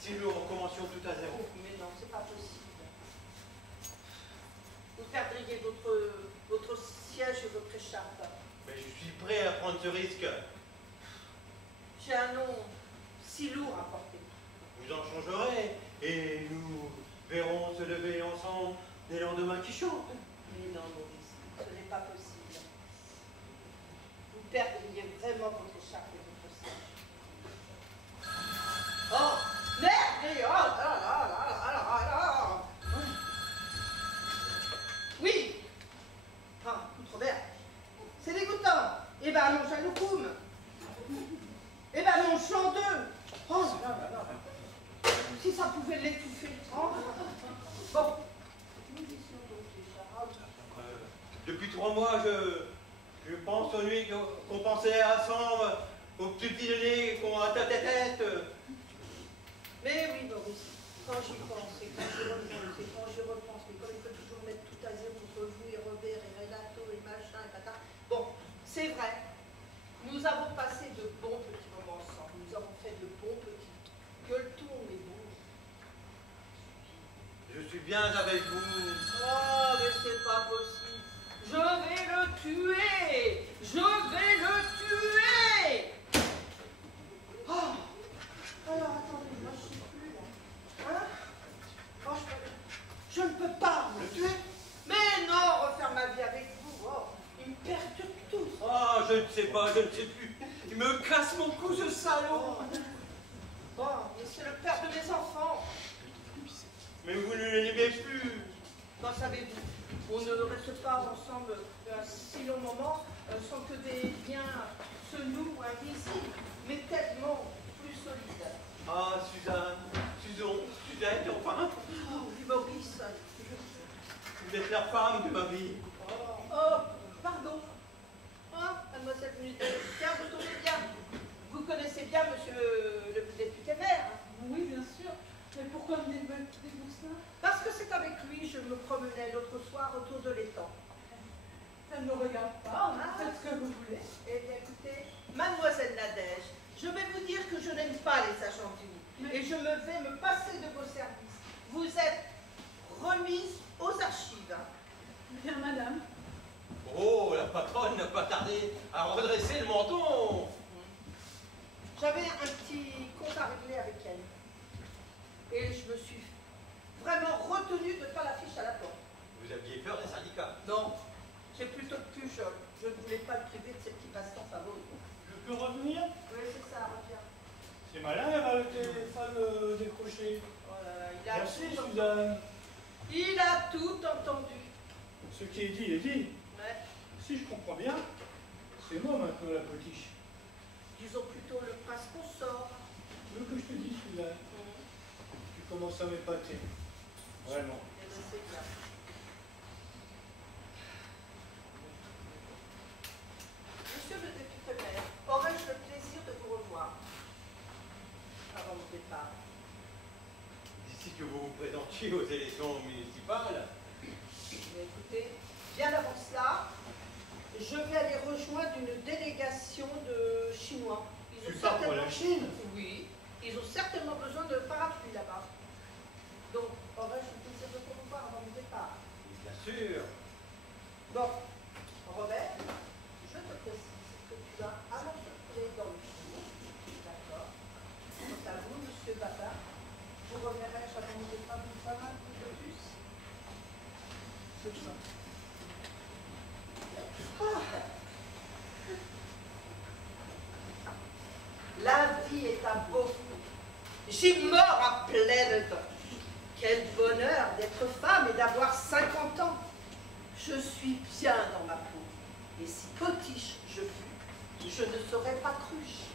si nous recommencions tout à zéro. Oh, mais non, c'est pas possible. Vous perdriez votre siège et votre écharpe. Mais je suis prêt à prendre ce risque. J'ai un nom si lourd à porter. Vous en changerez et nous verrons se lever ensemble des lendemains qui chantent. Mais non, Maurice, ce n'est pas possible. Vous perdriez vraiment votre écharpe et votre siège. Oh, merde! Oh là. Oui! Ah, Robert, c'est dégoûtant. Eh ben, mon jaloucoum. Eh ben, mon chant d'eux. Oh là. Si ça pouvait l'étouffer. Oh. Bon. Depuis 3 mois, je pense aux nuits qu'on pensait ensemble, au petit déjeuner qu'on a tête à tête. Mais oui, Maurice, quand j'y pense, et quand je repense, mais comme il faut toujours mettre tout à zéro entre vous et Robert et Renato et machin et patata. Bon, c'est vrai. bien avec vous. Oh, mais c'est pas possible. Je vais le tuer. Je vais le tuer. Oh. Alors, attendez, moi je suis plus là. Hein? Oh, je ne peux pas Le tuer? Mais non, refaire ma vie avec vous. Oh, il me perturbe tous. Ah, je ne sais pas, je ne sais plus. Il me casse mon cou, ce salaud. Bon, mais c'est le père de mes enfants. Mais vous ne l'aimez plus. Qu'en savez-vous? On ne reste pas ensemble un si long moment sans que des liens se nouent invisibles, mais tellement plus solides. Ah, Suzanne, Suzette, enfin. Oh, oui, Maurice. Vous êtes la femme de ma vie. Oh, pardon. Ah, mademoiselle Munidel, tiens, vous tombez bien. Vous connaissez bien monsieur le député maire? Oui, bien sûr. Mais pourquoi me dites-vous ça? Parce que c'est avec lui je me promenais l'autre soir autour de l'étang. Ça ne me regarde pas, faites ce que vous voulez. Eh bien, écoutez, mademoiselle Nadège, je vais vous dire que je n'aime pas les agents du lit. Et je vais me passer de vos services. Vous êtes remise aux archives. Bien, madame. Oh, la patronne n'a pas tardé à redresser le menton. J'avais un petit compte à régler avec elle. Et je me suis vraiment retenue de ne pas l'afficher à la porte. Vous aviez peur des syndicats? Non, j'ai plutôt plus jeune. Je ne voulais pas le priver de ses petits passe-temps favoris. Je peux revenir? Oui, c'est ça, reviens. C'est malin d'avoir le téléphone décroché. Oh là là, il a Merci, tout Suzanne. Il a tout entendu. Ce qui est dit est dit. Ouais. Si je comprends bien, c'est moi maintenant la potiche. Disons plutôt le prince consort. Tu veux que je te dise, Suzanne? Tu commences à m'épater. Vraiment. Eh bien, c'est bien. Monsieur le député maire, aurais-je le plaisir de vous revoir avant mon départ? D'ici que vous vous présentiez aux élections municipales. Mais écoutez, bien avant cela, je vais aller rejoindre une délégation de Chinois. Tu pars pour la Chine? Oui, ils ont certainement besoin de parapluies là-bas. Donc, aurais-je le plaisir de vous revoir avant mon départ? Bien sûr. Bon, Robert, je te précise que tu as à m'encercler dans le cours. D'accord. Quant à vous, monsieur Baba, vous reverrai-je avant mon départ une fois un peu plus? C'est ça. La vie est un beau fruit. J'y mords à pleines dents. Quel bonheur d'être femme et d'avoir 50 ans. Je suis bien dans ma peau. Et si potiche je fus, je ne serais pas cruche.